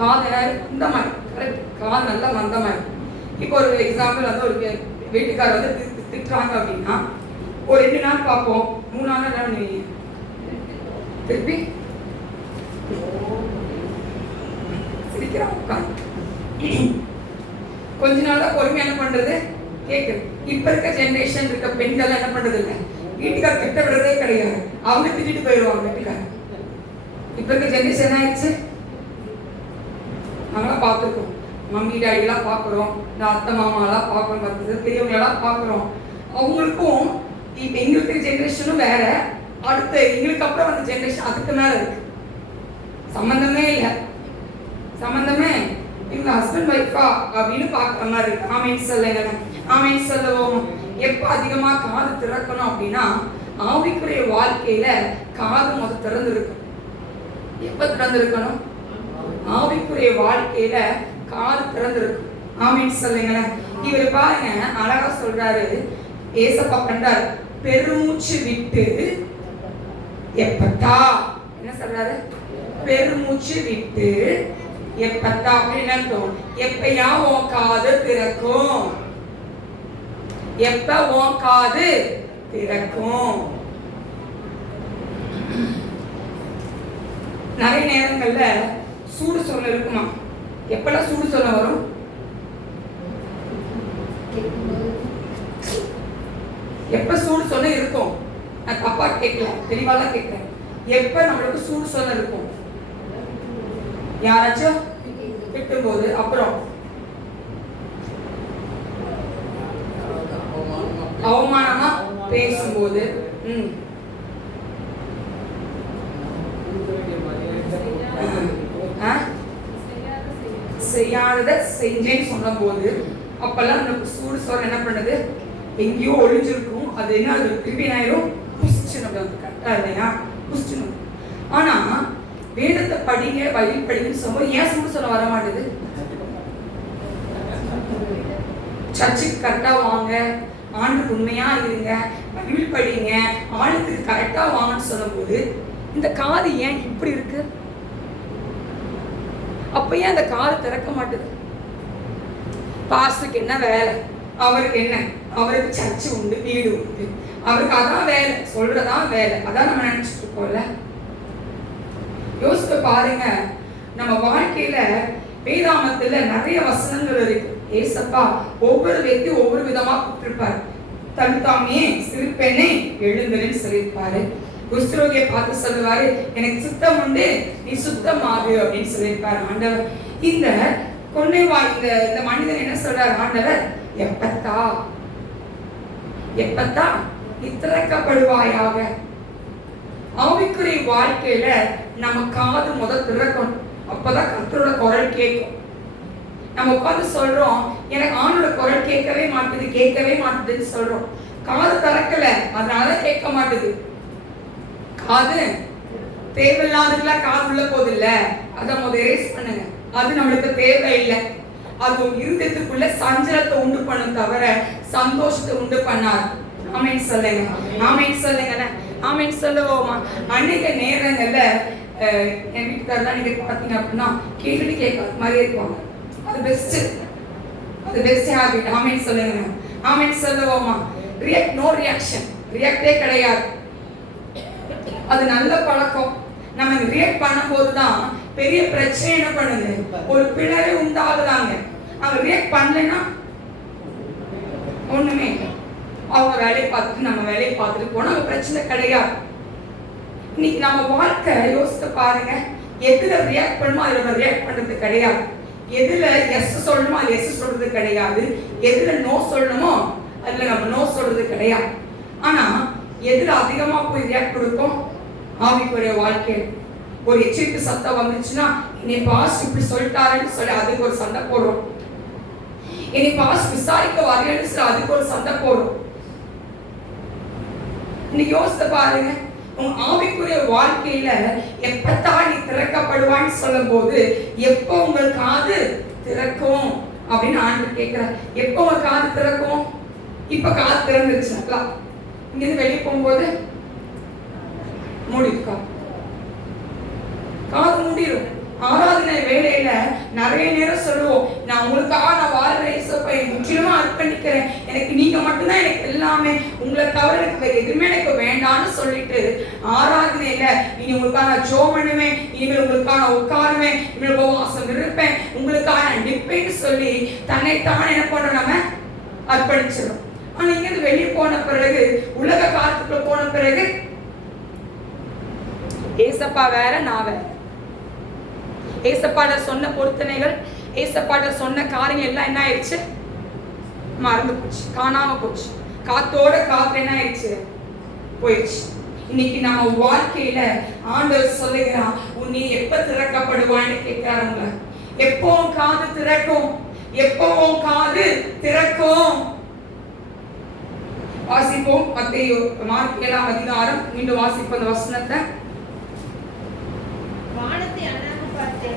காது இந்த மாதிரி கரெக்ட், காது நல்லா மந்தமா இருக்கும். இப்போ ஒரு எக்ஸாம்பிள் வந்து ஒரு வீட்டுக்காரர் வந்து திட்டுறாங்க அப்படின்னா, ஒரு 2 நாள் பார்ப்போம், 3 நாள் நீ திருப்பி சிரிக்கிறான் உட்காந்து. கொஞ்ச நாள் தான் பொறுமை என்ன பண்றது கேட்குது. இப்ப இருக்க ஜெனரேஷன் இருக்க பெண்கள் என்ன பண்றது இல்லை, வீட்டுக்கார திட்ட விடுறதே கிடையாது, அவங்க திட்டிட்டு போயிடுவாங்க வீட்டுக்கார. இப்ப இருக்க ஜெனரேஷன் என்ன ஆயிடுச்சு, நாங்களாம் பார்த்துருக்கோம், மம்மி டாடிலாம் பார்க்குறோம், இந்த அத்தை மாமாலாம் பார்க்குறோம், மற்றது பெரியவங்களெல்லாம் பார்க்குறோம். அவங்களுக்கும் இப்போ எங்களுக்கு ஜென்ரேஷனும் வேற, அடுத்த எங்களுக்கு அப்புறம் வந்த ஜென்ரேஷன் அதுக்கு மேலே இருக்கு. சம்மந்தமே இல்லை, சம்மந்தமே இவங்க ஹஸ்பண்ட் ஒய்ஃபா அப்படின்னு பார்க்குற மாதிரி இருக்கு. ஆமென் சொல்லுங்க, ஆமென் சொல்லுவோம். எப்ப அதிகமா காது திறக்கணும் அப்படின்னா ஆவிக்குரிய வாழ்க்கையில காது முதல் திறந்திருக்கும். எப்ப திறந்திருக்கணும்? ஆவிக்குரிய வாழ்க்கையில காது திறந்திருக்கும். ஆமீன் சொல்லுங்களேன். இவர் பாருங்க அழகா சொல்றாரு. ஏசப்பா கண்டார், பெருமூச்சு விட்டு எப்பத்தா, என்ன சொல்றாரு? பெருமூச்சு விட்டு எப்பத்தா அப்படின்னு அர்த்தம். எப்பயா உன் காது திறக்கும், எப்ப உன் காது திறக்கும். நிறைய நேரங்கள்ல சூடு சொல்ல இருக்குமா? எப்பெல்லாம் சூடு சொல்ல வரும்? எப்ப சூடு சொல்ல இருக்கும்? நான் தப்பா கேட்கல, தெளிவாதான் கேட்கிறேன். எப்ப நம்மளுக்கு சூடு சொல்ல இருக்கும்? யாராச்சும் திட்டும் போது, அப்புறம் அவமானமா பேசும்போது, செய்யாதத செஞ்சேன்னு சொன்ன போது, அப்பெல்லாம் நமக்கு சூடு சொல்ல என்ன பண்ணுது? எங்கேயோ ஒளிஞ்சிருக்கும். அது என்ன, அது திருப்பி ஆயிரும், புஷ்டு நம்ம கரெக்டா இல்லையா? புஷ்டு. ஆனா வேதத்தை படிங்க, பைபிள் படிங்கன்னு சொல்லும்போது ஏன் சூடு சொல்ல வர மாட்டேது? சர்ச்சுக்கு கரெக்டா வாங்க, ஆண்டுக்கு உண்மையா இருங்க, பைபிள் படிங்க, ஆளுக்கு கரெக்டா வாங்கன்னு சொல்லும்போது இந்த காது ஏன் இப்படி இருக்கு? அப்ப ஏன் அந்த காது திறக்க மாட்டேது? பாஸ்டருக்கு என்ன வேலை? அவருக்கு என்ன? அவருக்கு சர்ச்சு உண்டு, வீடு உண்டு, அவருக்கு அதான் வேலை, சொல்றதான் வேலை. அதான் நம்ம நினைச்சிட்டு இருக்கோம்ல. யோசித்து பாருங்க, நம்ம வாழ்க்கையில வேதாமத்துல நிறைய வசனங்கள் இருக்கு. ஏசப்பா ஒவ்வொரு व्यक्ति ஒவ்வொரு விதமா கூப்பிட்டிருப்பாரு. தன்தாமே சிறுபெண்ணை எழுந்துன்னு சொல்லியிருப்பாரு. குஷ்டரோகியை பார்த்து சொல்லுவாரு, எனக்கு சுத்தம் உண்டு, நீ சுத்தமாகு அப்படின்னு சொல்லியிருப்பாரு ஆண்டவர். இந்த கொன்னைவாய் இந்த மனிதன் என்ன சொல்றாரு ஆண்டவர்? எப்பத்தா எப்பத்தா நீ திறக்கப்படுவாயாக. ஆவிக்குரிய வாழ்க்கையில நம்ம காது முதல் திறக்கணும். அப்பதான் கர்த்தரோட குரல் கேட்கும். நம்ம உட்காந்து சொல்றோம், எனக்கு ஆணோட குரல் கேட்கவே மாட்டுதுன்னு சொல்றோம். காது திறக்கல, அதனால கேட்க மாட்டுது. காது தேவையில்லாததுலாம் காது உள்ள போது இல்ல, அதை முதல் எரேஸ் பண்ணுங்க. அது நம்மளுக்கு தேவையில்லை. அது உங்க இருதயத்துக்குள்ள சஞ்சலத்தை உண்டு பண்ணும் தவிர சந்தோஷத்தை உண்டு பண்ணாது. ஆமென் சொல்லுங்க, ஆமென் சொல்லுங்க, ஆமென் சொல்லுவோமா? அநேக நேரங்கள்ல என் வீட்டுக்காரெல்லாம் நீங்க பார்த்தீங்க அப்படின்னா கேள்வி கேட்காத மாதிரி இருப்பாங்க. அது பெஸ்ட் ஹேபிட். ஆமென் சொல்லுங்க, ஆமென் சொல்லுவோமா? நோ ரியாக்ஷன், ரியாக்டே கிடையாது. அது நல்ல பழக்கம். நம்ம ரியாக்ட் பண்ணும்போது தான் பெரிய பிரச்சனை என்ன பண்ணுது, ஒரு பிளவே உண்டாகுதாங்க. அவங்க ரியாக்ட் பண்ணலைன்னா ஒண்ணுமே இல்லை. அவங்க வேலையை பார்த்துட்டு நம்ம வேலையை பார்த்துட்டு போனா அது பிரச்சனை கிடையாது. இன்னைக்கு நம்ம வாழ்க்கை யோசித்து பாருங்க, எதுல ரியாக்ட் பண்ணுமோ அதுல நம்ம ரியாக்ட் பண்றது கிடையாது. எதுல எஸ் சொல்லணுமோ அது எஸ் சொல்றது கிடையாது. எதுல நோ சொல்லணுமோ அதுல நம்ம நோ சொல்றது கிடையாது. ஆனா எதுல அதிகமா போய் ரியாக்ட் கொடுப்போம்? ஆவிக்குரிய வாழ்க்கையில் ஒரு எச்சரிக்கை சத்தம் வந்துச்சுன்னா, என்னை பாஸ் இப்படி சொல்லிட்டாருன்னு சொல்லி அதுக்கு ஒரு சண்டை போடுறோம். என்னை பாஸ் விசாரிக்க வரலன்னு சொல்லி அதுக்கு ஒரு சண்டை போடுறோம். இன்னைக்கு யோசித்து பாருங்க, உங்க ஆவிக்குரிய வாழ்க்கையில எப்பத்தான் நீ திறக்கப்படுவான்னு சொல்லும் போது, எப்போ உங்கள் காது திறக்கும் அப்படின்னு ஆண்டவர் கேட்கிறார். எப்போ உங்க காது திறக்கும்? இப்ப காது திறந்துருச்சுங்களா? இங்க இருந்து வெளியே போகும்போது மூடிருக்கா? காது மூடிடும். ஆராதனை வேலையில நிறைய நேரம் சொல்லுவோம், நான் உங்களுக்காக நான் வாழ்றேன் இயேசுப்பா, முற்றிலுமா அர்ப்பணிக்கிறேன், எனக்கு நீங்க மட்டும்தான் எனக்கு எல்லாமே, உங்களை தவிர எனக்கு வேற எதுவுமே எனக்கு வேண்டாம்னு சொல்லிட்டு ஆராதனையில இனி உங்களுக்காக நான் ஜெபம் பண்ணுவேன், இனிமேல் உங்களுக்காக நான் உட்காருவேன், இனிமேல் உபவாசம் இருப்பேன், உங்களுக்காக நான் நிற்பேன்னு சொல்லி தன்னைத்தான் என்ன பண்றோம், நம்ம அர்ப்பணிச்சிடும். ஆனா இங்கிருந்து வெளியே போன பிறகு, உலக காலத்துக்குள்ள போன பிறகு ஏசப்பா வேற, நான் வேற. ஏசப்பாட சொன்ன பொருத்தனைகள், ஏசப்பாட சொன்ன காரியங்கள் எல்லாம் என்ன ஆயிடுச்சு? மறந்து போச்சு, காணாம போச்சு. காத்தோட காத்து என்ன ஆயிடுச்சு? போயிடுச்சு. இன்னைக்கு நம்ம வாழ்க்கையில ஆண்டவர் சொல்லுகிறான், உன்னை எப்ப திறக்கப்படுவான்னு கேட்கிறாங்க. எப்போ காது திறக்கும்? எப்போ காது திறக்கும்? வாசிப்போம். மத்தேயு மார்க் 7ஆம் அதிகாரம் மீண்டும் வாசிப்போம் அந்த வசனத்தை. வானத்தை அண்ணாந்து பார்த்து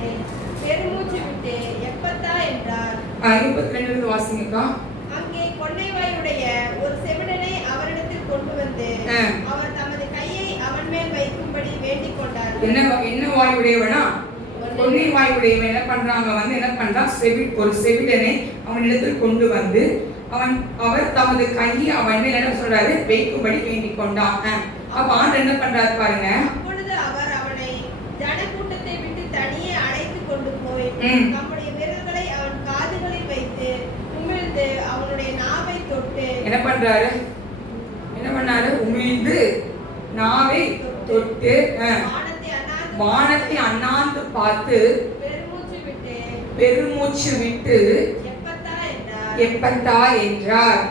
பெருமூச்சு விட்டு எப்பத்தா என்றார். 22 வாசிங்கக்கா. அங்கே கொன்னைவாயுடைய ஒரு செவிடனை அவரிடத்தில் கொண்டு வந்து அவர் தமது கையை அவன் மேல் வைக்கும்படி வேண்டிக் கொண்டார். என்ன வாயுடையவனா? கொன்னை வாயுடையவன் என்ன பண்றாங்க என்ன பண்றான்? ஒரு செவிடனை அவனிடத்தில் கொண்டு வந்து அவர் தமது கையை அவன் மேல் என்ன சொல்றாரு? வைக்கும்படி வேண்டிக் கொண்டான். அப்ப ஆண்டு என்ன பண்றாரு பாருங்க. அப்பொழுது அவர் அவனை ஜனக்கூட்டத்தை விட்டு தனியே அழைத்து கொண்டு போய் தம்முடைய விரல்களை அவன் காதுகளில் வைத்து உமிழ்ந்து அவனுடைய நாவை தொட்டு என்ன பண்ணாரு? உமிழ்ந்து நாவை தொட்டு வானத்தை அண்ணாந்து பார்த்து பெருமூச்சு விட்டு எப்பத்தா என்றார்.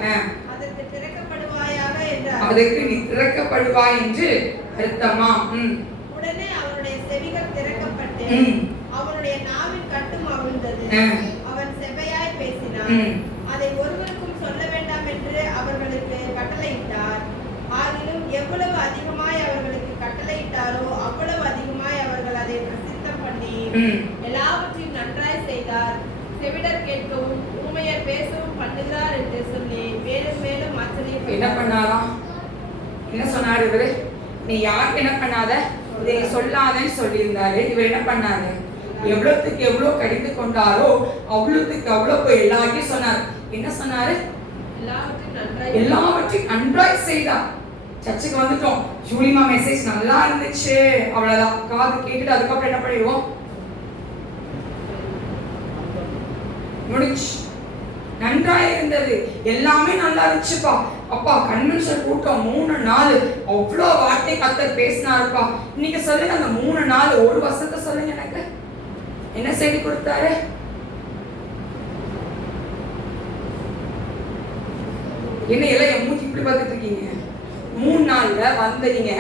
அதற்கு திறக்கப்படுவாயாக என்றார். அதற்கு நீ திறக்கப்படுவாய் என்று அர்த்தமா? உடனே அவனுடைய செவிகள் திறக்கப்பட்டு அவனுடைய நாவின் கட்டும் அவிழ்ந்தது. அவன் செவ்வையாய் பேசினான். அதை ஒருவருக்கும் சொல்ல வேண்டாம் என்று அவர்களுக்கு கட்டளையிட்டார். ஆகிலும் எவ்வளவு அதிகமாய் அவர்களுக்கு கட்டளையிட்டாரோ அவ்வளவு அதிகமாய் அவர்கள் அதை பிரசித்தம் பண்ணி எல்லாவற்றையும் நன்றாய் செய்தார். செவிடர் கேட்கவும் ஊமையர் பேசவும் பண்ணுகிறார் என்று சொல்லி மேலும் மேலும் ஆச்சரியம். என்ன பண்ணாராம்? என்ன சொன்னாரு இவரு? நீ யாருக்கு என்ன பண்ணாத, இதை சொல்லாதன்னு சொல்லியிருந்தாரு. இவர் என்ன பண்ணாரு? எவ்வளவுக்கு எவ்வளவு கடிந்து கொண்டாரோ அவ்வளவுக்கு அவ்வளவு எல்லாத்தையும் சொன்னார். என்ன சொன்னாரு? எல்லாவற்றையும் நன்றாய் செய்தார். சர்ச்சுக்கு வந்துட்டோம், ஜூலிமா மெசேஜ் நல்லா இருந்துச்சு, அவ்வளவுதான். காது கேட்டுட்டு அதுக்கப்புறம் என்ன பண்ணிடுவோம்? முடிச்சு. நன்றாய் இருந்தது, எல்லாமே நல்லா இருந்துச்சுப்பா. அப்பா கன்வென்ஷன் கூட்டம் 3 நாள் அவ்வளோ வார்த்தை கர்த்தர் பேசினாருப்பா. இன்னைக்கு சொல்லுங்க, அந்த 3 நாள் ஒரு வருஷத்தை சொல்லுங்க, எனக்கு என்ன செய்தி கொடுத்தாரு? என்ன எல்லாம் என் மூச்சு இப்படி பார்த்துட்டு இருக்கீங்க? 3 நாள்ல வந்தீங்க,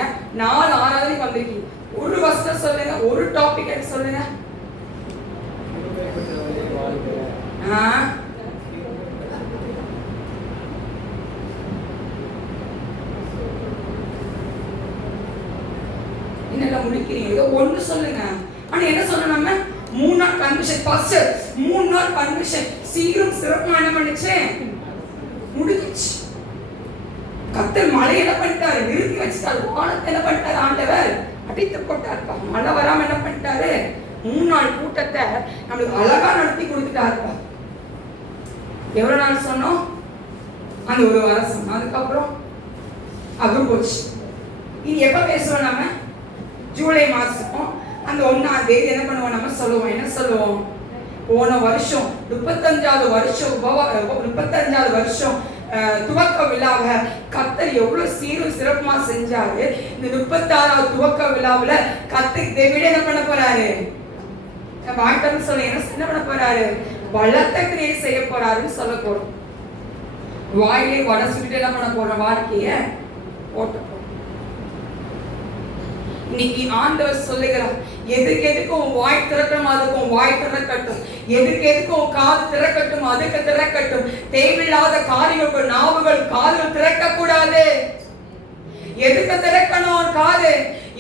4 ஆறாவது வந்திருக்கீங்க. ஒரு வருஷத்தை சொல்லுங்க, ஒரு டாபிக் எனக்கு சொல்லுங்க. என்னெல்லாம் முடிக்கிறீங்க? ஒண்ணு சொல்லுங்க. ஆனா என்ன சொல்லணும்? நம்ம 3 நாள் கன்வென்ஷன், ஃபர்ஸ்ட் 3 நாள் கன்வென்ஷன் சீக்கிரம் சிறப்பா என்ன பண்ணுச்சு? முடிஞ்சிச்சு. கர்த்தர் மழை என்ன பண்ணிட்டாரு? நிறுத்தி வச்சுட்டாரு. வானத்தை என்ன பண்ணிட்டாரு? ஆண்டவர் அடித்து போட்டாருப்பா. மழை வராம என்ன பண்ணிட்டாரு? 3 நாள் கூட்டத்தை நம்மளுக்கு அழகா நடத்தி கொடுத்துட்டாருப்பா. எவ்வளவு நாள் சொன்னோம்? அந்த ஒரு வாரம் சொன்னோம். அதுக்கப்புறம் அது போச்சு. இது எப்ப பேசுவோம்? நம்ம ஜூலை மாசம் அந்த 1ஆம் தேதி என்ன பண்ணுவோம்? நம்ம சொல்லுவோம். என்ன சொல்லுவோம்? போன வருஷம் 35வது வருஷம் 35வது வருஷம் துவக்க விழாவை கர்த்தர் எவ்வளவு சீரும் சிறப்புமா செஞ்சாரு. இந்த 36வது துவக்க விழாவுல கர்த்தர் இதை விட என்ன பண்ண போறாரு? வாய்ப்பு சொல்ல என்ன பண்ண போறாரு? பலத்த கிரியை செய்ய போறாருன்னு சொல்ல போறோம். வாயிலே வடை சுட்டு என்ன பண்ண போறோம்? வாழ்க்கைய ஓட்ட போறோம். இன்னைக்கு ஆண்டவர் சொல்லுகிறார், எதுக்கு எதுக்கும் வாய் திறக்கணும், அதுக்கும் வாய் திறக்கட்டும். எதுக்கு எதுக்கும் காது திறக்கட்டும், அதுக்கு திறக்கட்டும். தேவையில்லாத காரியங்கள் நாவுகள் காதுகள் திறக்க கூடாது. எதுக்கு திறக்கணும் காது?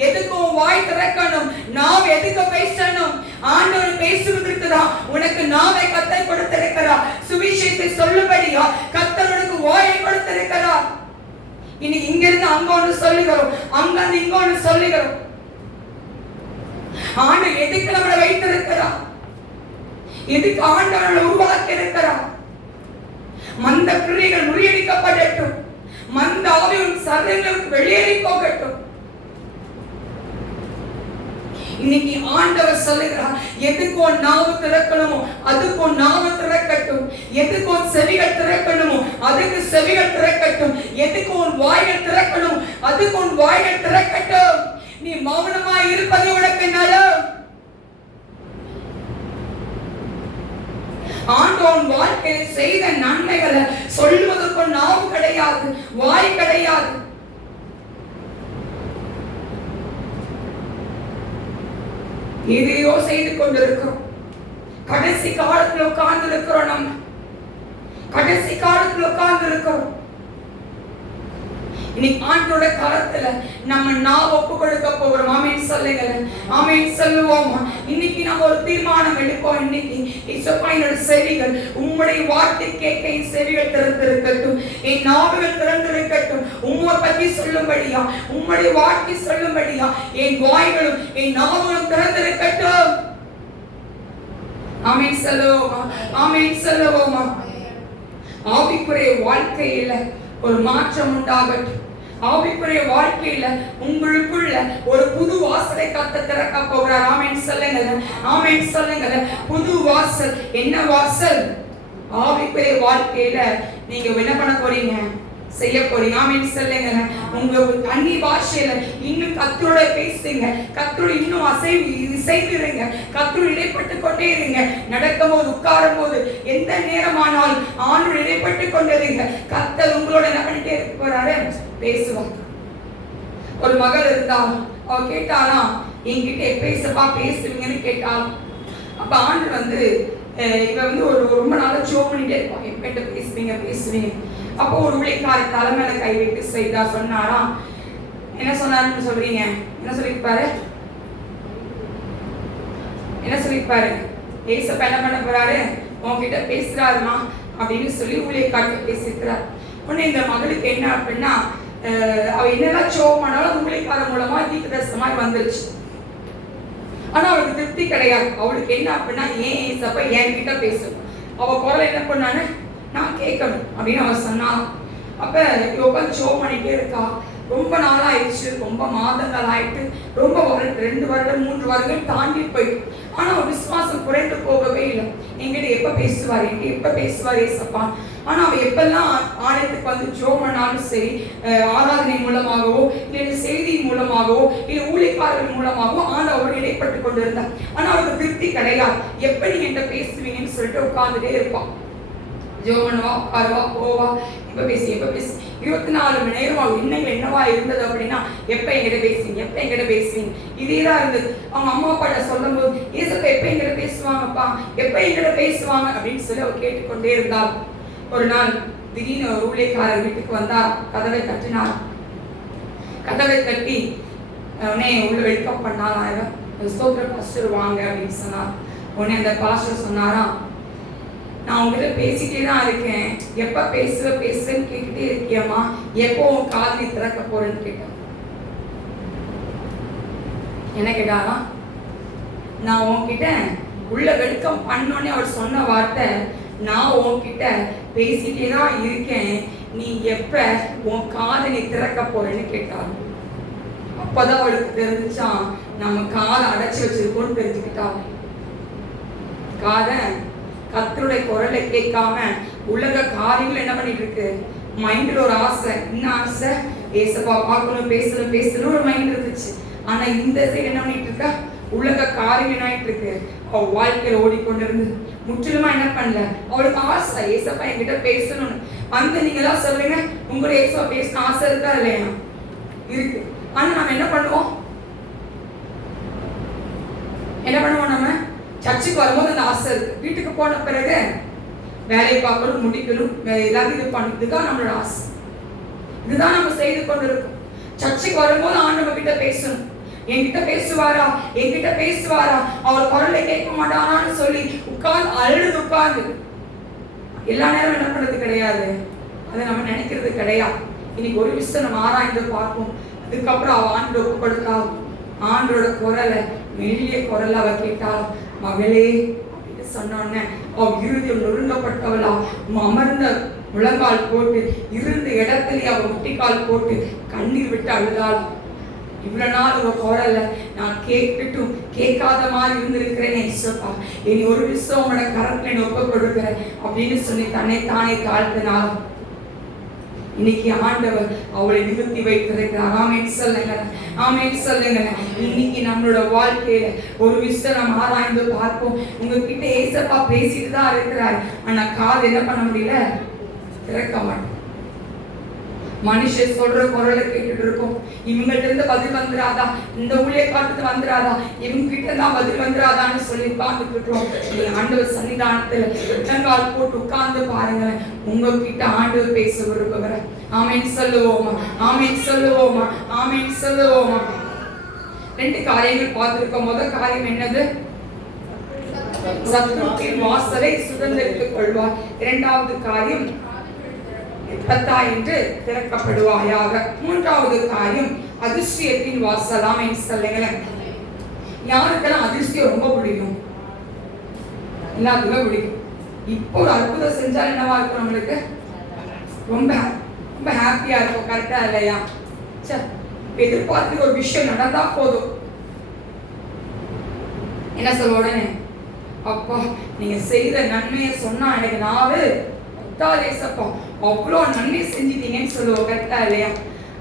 எதுக்கும் வாய் திறக்கணும். நாம் எதுக்கு பேசணும்? ஆண்டவர் பேசுவதற்கு தான் உனக்கு நாவை கர்த்தர் கொடுத்திருக்கிறார். சுவிசேஷத்தை சொல்லும்படியா கர்த்தர் உனக்கு வாயை கொடுத்திருக்கிறார். இன்னைக்கு இங்க இருந்து அங்க ஒன்று சொல்லுகிறோம், அங்க இருந்து இங்க ஒன்று சொல்லுகிறோம். ஆண்டவர் எதுக்கு நம்மளை வைத்திருக்கிறார்? எதுக்கு ஆண்டவர் நம்மளை உருவாக்கி இருக்கிறார்? மந்த கிரியைகள் முறியடிக்கப்படட்டும். மந்த ஆவியின் சரீரங்களுக்கு வெளியேறி போகட்டும். இன்னைக்கு ஆண்டவர் சொல்லுகிறார், எதுக்கோ நாவு திறக்கணுமோ அதுக்கோ நாவு திறக்கட்டும். எதுக்கோ செவிகள் திறக்கணுமோ அதுக்கு செவிகள் திறக்கட்டும். எதுக்கோ வாய்கள் திறக்கணும் அதுக்கு வாய்கள் திறக்கட்டும். நீ மௌனமாய் இருப்பது உனக்கு நலம். ஆண்டவன் வாழ்க்கையில் செய்த நன்மைகளை சொல்வதற்கு நாவு கிடையாது, வாய் கிடையாது. இதையோ செய்து கொண்டிருக்கிறோம். கடைசி காலத்தில் உட்கார்ந்து இருக்கிறோம். நம்ம கடைசி காலத்தில் உட்கார்ந்து இருக்கிறோம். இன்னைக்கு ஆண்டோட கரத்துல நம்ம நான் ஒப்பு கொடுக்க போகிறோம். ஆமென் சொல்லுங்க, ஆமென் சொல்லுவோமா? இன்னைக்கு நம்ம ஒரு தீர்மானம் எடுப்போம். இன்னைக்கு இயேசுப்பா, என்னோட செவிகள் உம்முடைய வார்த்தை கேட்க என் செவிகள் திறந்திருக்கட்டும், என் நாவுகள் திறந்திருக்கட்டும். உம்மை பற்றி சொல்லும்படியா, உம்முடைய வார்த்தை சொல்லும்படியா என் வாய்களும் என் நாவுகளும் திறந்திருக்கட்டும். ஆமென் சொல்லுவோமா? ஆமென் சொல்லுவோமா? ஆவிக்குரிய வாழ்க்கையில ஒரு மாற்றம் உண்டாகட்டும். ஆவிக்குரிய வாழ்க்கையில உங்களுக்குள்ள ஒரு புது வாசலை கத்த திறக்க போகிறார். ஆமென் சொல்லுங்க, ஆமென் சொல்லுங்க. புது வாசல். என்ன வாசல்? ஆவிக்குரிய வாழ்க்கையில நீங்க என்ன பண்ண போறீங்க? செய்ய போறீங்க. ஆமென் சொல்லுங்க. உங்க அந்நிய பாஷையில இன்னும் கர்த்தரோட பேசுங்க, கர்த்தரோட இன்னும் இசைந்துருங்க, கர்த்தரோட இடைப்பட்டு கொண்டே இருங்க. நடக்கும் போது, உட்காரும் போது, எந்த நேரமானால் ஆண்டோட இடைப்பட்டு கொண்டே இருங்க. கர்த்தர் உங்களோட என்ன பண்ணிட்டே இருக்க போறாரு? பேசுவார். ஒரு மகள் இருந்தா, அவ கேட்டாலாம், என்கிட்ட எப்ப பேசுவீங்கன்னு கேட்டாலும், அப்ப ஆண்டு இவ ஒரு ரொம்ப நாளா ஜோம் பண்ணிட்டே இருப்பான், எப்ப பேசுவீங்க. அப்போ ஒரு ஊழியக்கார தலைமையில கை வைத்து செய்தா சொன்னாராம். என்ன சொன்னாருன்னு சொல்றீங்க? என்ன சொல்லிருப்பாரு? ஏசப்பா என்ன பண்ண போறாரு? உன்கிட்ட பேசுறாருமா அப்படின்னு சொல்லி ஊழியக்காரத்தை பேசியிருக்கிறார். உடனே இந்த மகளுக்கு என்ன அப்படின்னா, அவ என்னெல்லாம் ஜோம் பண்ணாலும் ஊழியக்கார மூலமா தீர்க்கதரிசனமாய் வந்துருச்சு. ஆனா அவளுக்கு திருப்தி கிடையாது. அவளுக்கு என்ன அப்படின்னா, ஏன் ஏசப்பா என்கிட்ட பேசணும், அவ குரல் என்ன பண்ணான்னு நான் கேட்கணும் அப்படின்னு அவன் சொன்னான். அப்ப உட்காந்து ஷோ பண்ணிட்டே இருக்கா. ரொம்ப நாள் ஆயிடுச்சு, ரொம்ப மாதங்கள் ஆயிட்டு, ரொம்ப 2 வருடம் 3 வருடங்கள் தாண்டி போயிட்டு. ஆனா அவன் விசுவாசம் குறைந்து போகவே இல்லை. என்கிட்ட எப்ப பேசுவார் ஏசப்பா. ஆனா அவன் எப்பெல்லாம் ஆலயத்துக்கு வந்து ஜோ பண்ணாலும் சரி, ஆராதனை மூலமாகவோ இல்லை செய்தி மூலமாகவோ இல்லை ஊழியக்காரர்கள் மூலமாகவோ ஆண்டவரோடு இடைப்பட்டு கொண்டு இருந்தான். ஆனா அவருக்கு திருப்தி கிடையாது. எப்ப நீங்க என்கிட்ட பேசுவீங்கன்னு சொல்லிட்டு உட்கார்ந்துட்டே இருப்பான். ஜோவனுவா உட்காருவா போவா, எப்ப பேசி 24 மணி நேரம் அவங்க எண்ணங்கள் என்னவா இருந்தது அப்படின்னா, எப்ப எங்கிட்ட பேசுவீங்க இதேதான் இருந்தது. அவங்க அம்மா அப்பாட்ட சொல்லும் போது, ஏசப்பா எப்ப எங்கிட்ட பேசுவாங்கப்பா, எப்ப எங்கிட்ட பேசுவாங்க அப்படின்னு சொல்லி அவர் கேட்டுக்கொண்டே இருந்தார். ஒரு நாள் திடீர்னு ஒரு ஊழியக்காரர் வீட்டுக்கு வந்தா, கதவை தட்டினார். கதவை தட்டி உடனே உள்ள வெல்கம் பண்ணாராம். ஸ்தோத்திர பாஸ்டர் வாங்க அப்படின்னு சொன்னார். உடனே அந்த பாஸ்டர் சொன்னாராம், நான் உங்ககிட்ட பேசிட்டே தான் இருக்கேன், எப்ப பேசுவேன்னு கேட்டுட்டே இருக்கியம்மா, எப்போ உன் காதலி திறக்க போறேன்னு கேட்டான். என்ன கேட்டாரா? நான் உன்கிட்ட உள்ள வெல்கம் பண்ணோன்னே அவர் சொன்ன வார்த்தை, நான் உன்கிட்ட பேசிட்டே தான் இருக்கேன், நீ எப்ப உன் காதலி திறக்க போறேன்னு கேட்டார். அப்பதான் அவளுக்கு தெரிஞ்சுச்சான், நம்ம காதை அடைச்சி வச்சிருக்கோம்னு தெரிஞ்சுக்கிட்டான். காதை கர்த்தருடைய குரலை கேட்காம உலக காரியங்கள் என்ன பண்ணிட்டு இருக்கு? மைண்ட்ல ஒரு ஆசை, என்ன ஆசை? ஏசப்பா பார்க்கணும், பேசணும் ஒரு மைண்ட் இருந்துச்சு. ஆனா இந்த சைடு என்ன பண்ணிட்டு இருக்கா? உலக காரியம் என்ன ஆயிட்டு இருக்கு? அவ வாழ்க்கையில ஓடிக்கொண்டு இருந்து முற்றிலுமா என்ன பண்ணல. அவளுக்கு ஆசை, ஏசப்பா என்கிட்ட பேசணும்னு. நீங்களா சொல்லுங்க, உங்களோட ஏசப்பா பேசணும் ஆசை இருக்கா இல்லையா? இருக்கு. ஆனா நம்ம என்ன பண்ணுவோம்? நம்ம சர்ச்சுக்கு வரும்போது அந்த ஆசை இருக்கு. வீட்டுக்கு போன பிறகு வேலையை பார்க்கணும், முடிக்கணும், எல்லாத்தையும் இது பண்ணுறதுதான் நம்மளோட ஆசை. இதுதான் நம்ம செய்து கொண்டு இருக்கோம். சர்ச்சுக்கு வரும்போது ஆண்டவங்க கிட்ட பேசணும். என்கிட்ட பேசுவாரா, அவர் குரலை கேட்க மாட்டாரான்னு சொல்லி உட்கார்ந்து எல்லா நேரம் என்ன பண்றது கிடையாது. அதை நம்ம நினைக்கிறது கிடையாது. இன்னைக்கு ஒரு விஷயம் நம்ம ஆராய்ந்து பார்ப்போம். அதுக்கப்புறம் அவ ஆண்டோட ஒப்புப்படுத்தாள். ஆண்டோட குரலை, மெல்லிய குரலை அவ கேட்டாள். மகளே அப்படின்னு சொன்னோடனே அவ இறுதியில் நொறுங்கப்பட்டவளா அமர்ந்த முழங்கால் போட்டு இருந்த இடத்துல அவ முட்டிக்கால் போட்டு கண்ணீர் விட்டு அழுதாள். இவ்வளவு நாள் உங்க குரல்ல நான் கேட்கட்டும் கேட்காத மாதிரி இருந்திருக்கிறேன் ஏசப்பா, இனி ஒரு விஷயம் உங்களோட கரத்துல ஒப்பு கொடுக்கிறேன் அப்படின்னு சொல்லி தன்னை தானே தாழ்த்தினாள். இன்னைக்கு ஆண்டவர் அவளை நிறுத்தி வைத்திருக்கிறார். ஆமென் சொல்லுங்க. இன்னைக்கு நம்மளோட வாழ்க்கையில ஒரு விஷயம் நம்ம ஆராய்ந்து பார்ப்போம். உங்ககிட்ட ஏசப்பா பேசிட்டு தான் இருக்கிறார், ஆனா காது என்ன பண்ண முடியல, திறக்க மாட்டோம். மனுஷன் சொல்ற குரலை கேட்டுட்டு இருக்கோம். இவங்கள்ட்ட இருந்து பதில் வந்துடாதா, இந்த ஊழியக்காரத்துக்கு வந்துடாதா, இவங்க கிட்ட தான் பதில் வந்துடாதான்னு சொல்லி உட்கார்ந்துட்டு இருக்கோம். நீங்க ஆண்டவர் சன்னிதானத்துல முழங்கால் போட்டு உட்கார்ந்து பாருங்களேன், உங்ககிட்ட ஆண்டவர் பேச விரும்புகிற. ஆமென் சொல்லுவோமா, ஆமென் சொல்லுவோமா, ஆமென் சொல்லுவோமா. 2 காரியங்கள் பார்த்திருக்கோம். முதல் காரியம் என்னது? சத்துருவின் வாசலை சுதந்திரித்துக் கொள்வார். 2வது காரியம் என்று திறக்கப்படுவாயாக. 3வது காரியம் அதிசயத்தின் வாசல். ஆமென் சொல்லுங்களேன். யாருக்கெல்லாம் அதிசயம் ரொம்ப பிடிக்கும்? எல்லாத்துக்கும் பிடிக்கும். இப்போ ஒரு அற்புதம் செஞ்சா என்னவா இருக்கும்? நம்மளுக்கு ரொம்ப ரொம்ப ஹாப்பியா இருக்கும். கரெக்டா இல்லையா? எதிர்பார்த்து ஒரு விஷயம் நடந்தா போதும், என்ன சொல்ல உடனே, அப்பா நீங்க செய்த நன்மையை சொன்னா எனக்கு நாவு ஒத்தாலேசப்பா, அவ்வளோ நன்மை செஞ்சிட்டீங்கன்னு சொல்லுவோம். கரெக்டா இல்லையா?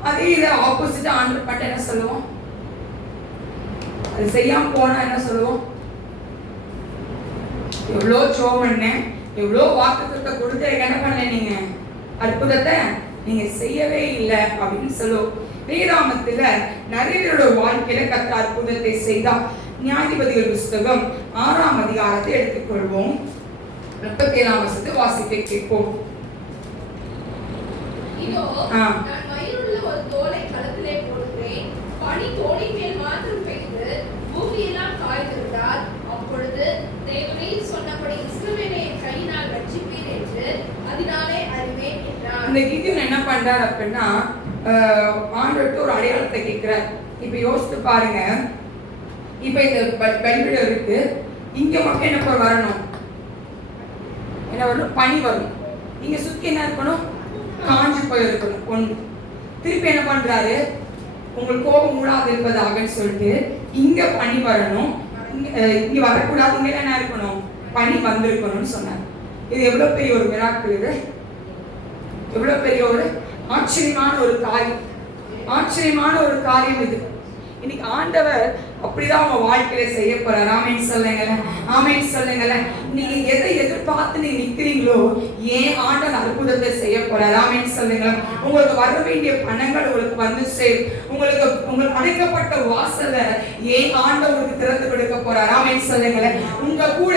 அதே இதை ஆப்போசிட்டா ஆண்டர் பண்ணிட்டு என்ன சொல்லுவோம்? அது செய்யாம போனா என்ன சொல்லுவோம்? எவ்வளோ ஜெபம் பண்ணேன், எவ்வளோ வாக்குத்தத்தத்தை கொடுத்து என்ன பண்ணல, நீங்க அற்புதத்தை நீங்க செய்யவே இல்லை அப்படின்னு சொல்லுவோம். வேதாகமத்துல நிறைய பேரோட வாழ்க்கையில கர்த்தர் அற்புதத்தை செய்தார். நியாயாதிபதிகள் புஸ்தகம் 6ஆம் அதிகாரத்தை எடுத்துக்கொள்வோம். 37ஆம் வசனத்தை வாசிக்க கேட்போம். இதோ நான் மயிருள்ள ஒரு தோலை களத்திலே போடுகிறேன், பனி தோளின் மேல் மாத்திரம் பெய்து பூமியெல்லாம் காய்ந்திருந்தால், அப்பொழுது தேவனே சொன்னபடி இஸ்ரவேலை என் கையினால் ரட்சிப்பீர் என்று அதனாலே அறிவேன் என்றார். இந்த கிதியோன் என்ன பண்றார் அப்படின்னா, ஆண்டவர்கிட்ட ஒரு அடையாளத்தை கேட்கிறார். இப்ப யோசித்து பாருங்க, இப்ப இந்த பலிபீடம் இருக்கு, இங்க மட்டும் என்ன வரணும்? என்ன வரணும்? பனி வரும். இங்க சுத்தி என்ன இருக்கணும்? காஞ்சி போயிருக்கணும். ஒன்று. திருப்பி என்ன பண்றாரு? உங்களுக்கு கோபம் மூடாது இருப்பதாக சொல்லிட்டு இங்க பனி வரணும், இங்க வரக்கூடாது, இங்க என்ன இருக்கணும்? பனி வந்திருக்கணும்னு சொன்னார். இது எவ்வளவு பெரிய ஒரு மிராக்கிள்! இது எவ்வளவு பெரிய ஒரு ஆச்சரியமான ஒரு காரியம், ஆச்சரியமான ஒரு காரியம் இது. இன்னைக்கு ஆண்டவர் அப்படிதான் உங்க வாழ்க்கையில செய்ய போறார். ஆமென் சொல்லுங்களேன், ஆமென் சொல்லுங்களேன். நீங்க எதை எதிர்பார்த்து நீங்க நிக்கிறீங்களோ, ஏன் ஆண்டவர் அற்புதத்தை செய்ய போறார். ஆமென் சொல்லுங்களேன். உங்களுக்கு வர வேண்டிய பணங்கள் உங்களுக்கு வந்து சேரும். உங்களுக்கு அடைக்கப்பட்ட வாசலை ஏன் ஆண்டவருக்கு திறந்து கொடுக்க போறார். ஆமென் சொல்லுங்களேன். உங்க கூட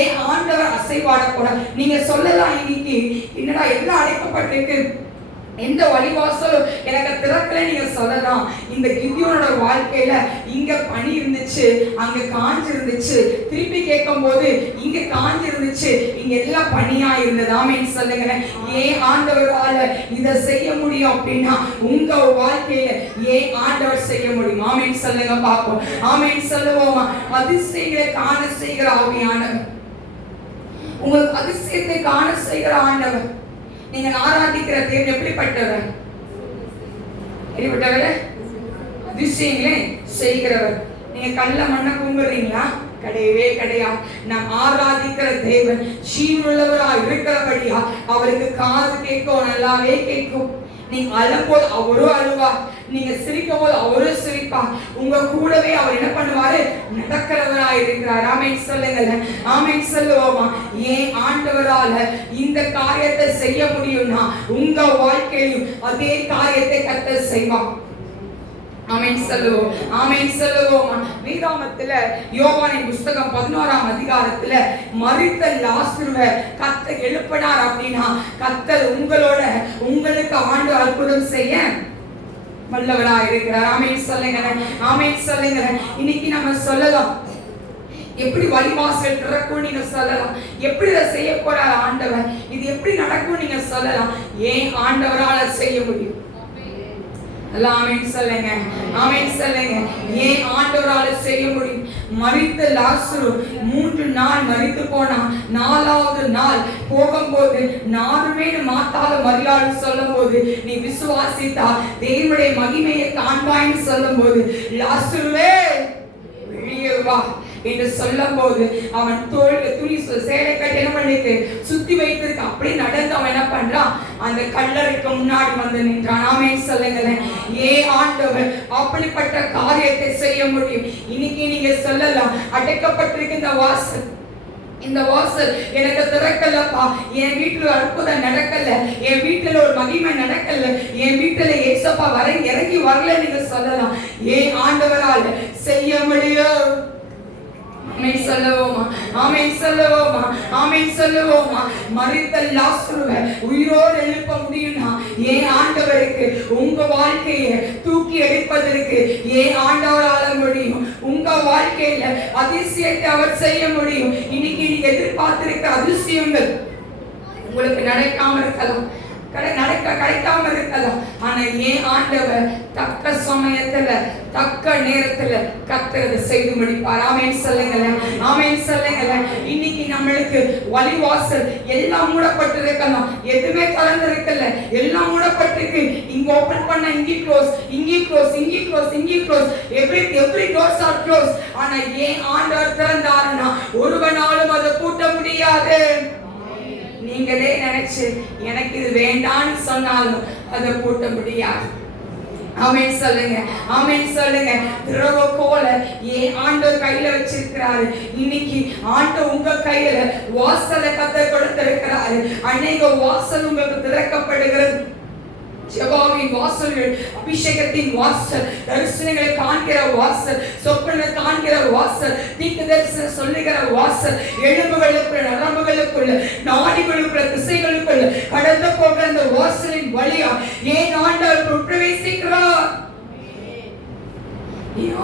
ஏன் ஆண்டவர் அசைவாட போறார். நீங்க சொல்லலாம், இன்னைக்கு என்னடா எல்லாம் அடைக்கப்பட்டிருக்கு, எந்த வழிவாசலும் எனக்கு திறக்கல நீங்க சொல்லலாம். இந்த கிதியோனோட வாழ்க்கையில இங்க பனி இருந்துச்சு, அங்க காஞ்சி இருந்துச்சு, திருப்பி கேட்கும் போது இங்க காஞ்சி இருந்துச்சு, இங்க எல்லாம் பனியா இருந்தது. ஆமென் சொல்லுங்க. ஏன் ஆண்டவரால இதை செய்ய முடியும் அப்படின்னா, உங்க வாழ்க்கையில ஏன் ஆண்டவர் செய்ய முடியும். ஆமென் சொல்லுங்க பாப்போம். ஆமென் சொல்லுவோமா. அதிசயங்களை காண செய்கிற ஆவியானவர், உங்களுக்கு அதிசயத்தை காண செய்கிற ஆண்டவர். நீங்க ஆராதிக்கிற தேவன் எப்படிப்பட்டவர்? எப்படிப்பட்டவர்? அதிசயங்களே செய்கிறவர். நீங்க கல்ல மண்ண கும்புறீங்களா? கிடையவே கிடையாது. நாம் ஆராதிக்கிற தேவன் ஜீவனுள்ளவரா இருக்கிறபடியா அவருக்கு காது கேட்கும், நல்லாவே கேட்கும். நீங்க அழும்போது அவரும் அழுவார், நீங்க சிரிக்கும் போது அவரும் சிரிப்பார். உங்க கூடவே அவர் என்ன பண்ணுவாரு? நடக்கிறவரா இருக்கிறார். ஆமென் சொல்லுங்க, ஆமென் சொல்லுவோமா. ஏன் ஆண்டவரால இந்த காரியத்தை செய்ய முடியும்னா, உங்க வாழ்க்கையிலும் அதே காரியத்தை கர்த்தர் செய்வார். ஆமென் சொல்லுவோம், ஆமென் சொல்லுவோம். வேதாகமத்துல யோவானின் புஸ்தகம் 11ஆம் அதிகாரத்துல மரித்த லாசருவை கர்த்தர் எழுப்பினார் அப்படின்னா, கர்த்தர் உங்களோட உங்களுக்கு ஆண்டு அற்புதம் செய்ய வல்லவரா இருக்கிறார். ஆமென் சொல்லுங்க, ஆமென் சொல்லுங்க. இன்னைக்கு நம்ம சொல்லலாம், எப்படி வழிவாசல் திறக்கும் நீங்க சொல்லலாம், எப்படி இதை செய்ய போறார் ஆண்டவர், இது எப்படி நடக்கும் நீங்க சொல்லலாம். ஏன் ஆண்டவரால செய்ய முடியும். ஆமென் சொல்லுங்க, ஆமென் சொல்லுங்க. ஏன் ஆண்டவரால செய்ய முடியும். மரித்த லாசரு 3 நாள் மரித்து போனா, 4வது நாள் போகும்போது நாருமே மாத்தாத மரியாதை சொல்லும் போது, நீ விசுவாசித்தா தேவனுடைய மகிமையை காண்பாய்ன்னு சொல்லும் போது, லாசருவே வெளியே வா என்று சொல்லும் போது, அவன் துணி சேலை கட்டி என்ன பண்ணிட்டு சுத்தி வைத்திருக்கு, அப்படி நடந்து அவன் என்ன பண்றான்? அந்த கல்லறைக்கு முன்னாடி வந்து நின்றான். ஆமென் சொல்லுங்களேன். ஆண்டவர் அப்படிப்பட்ட காரியத்தை செய்ய முடியும். இன்னைக்கு நீங்க சொல்லலாம், அடைக்கப்பட்டிருக்கிற வாசல் இந்த வாசல் எனக்கு திறக்கலப்பா, என் வீட்டுல அற்புதம் நடக்கல, என் வீட்டுல ஒரு மகிமை நடக்கல, என் வீட்டுல ஏசப்பா இறங்கி வரல நீங்க சொல்லலாம். ஏன் ஆண்டவரால் செய்ய முடியும். ஆமென் சொல்லுவோமா, ஆமென் சொல்லுவோமா, ஆமென் சொல்லுவோமா. மரித்த லாசருவை உயிரோடு எழுப்ப முடியும்னா ஏன் ஆண்டவருக்கு உங்க வாழ்க்கையை தூக்கி எடுப்பதற்கு ஏன் ஆண்டவரால முடியும். உங்க வாழ்க்கையில அதிசயத்தை அவர் செய்ய முடியும். இன்னைக்கு நீங்க எதிர்பார்த்திருக்கிற அதிசயங்கள் உங்களுக்கு நடக்காம இருக்கலாம், கிடைக்காம இருக்கலாம். ஆனா ஏன் ஆண்டவர் தக்க சமயத்துல தக்க நேரத்துல கர்த்தர் செய்து முடிப்பார். ஆமென் சொல்லுங்களேன், ஆமென் சொல்லுங்களேன். இன்னைக்கு நம்மளுக்கு வழிவாசல் எல்லாம் மூடப்பட்டிருக்கலாம், எதுவுமே திறந்து இருக்கல, எல்லாம் மூடப்பட்டிருக்கு. இங்க ஓபன் பண்ண இங்கே க்ளோஸ், இங்கே க்ளோஸ், இங்கே க்ளோஸ், இங்கே close, every doors are closed. ஆனா ஏன் ஆண்டவர் திறந்தாருன்னா ஒருவனாலும் அதை பூட்ட முடியாது. நீங்களே நினைச்சு எனக்கு இது வேண்டான்னு சொன்னாலும் அதை பூட்ட முடியாது. ஆமென் சொல்லுங்க, ஆமென் சொல்லுங்க. திறவுகோலை ஏன் ஆண்டவர் கையில வச்சிருக்கிறாரு. இன்னைக்கு ஆண்டவர் உங்க கையில வாசலை கர்த்தர் கொடுத்திருக்கிறாரு. அநேக வாசல் உங்களுக்கு திறக்கப்படுகிறது. ஜெபாவின் வாசல்கள், அபிஷேகத்தின் வாசல், தரிசனங்களை காண்கிற வாசல், சொப்பனை காண்கிற வாசல், தீர்க்க தரிசனம் சொல்லுகிற வாசல், எலும்புகளுக்குள்ள, நரம்புகளுக்குள்ள, நாடிகளுக்குள்ள, திசைகளுக்குள்ள கடந்து போகிற அந்த வாசலின் வழியா ஏன் ஆண்டவர் பிரவேசிக்கிறார்.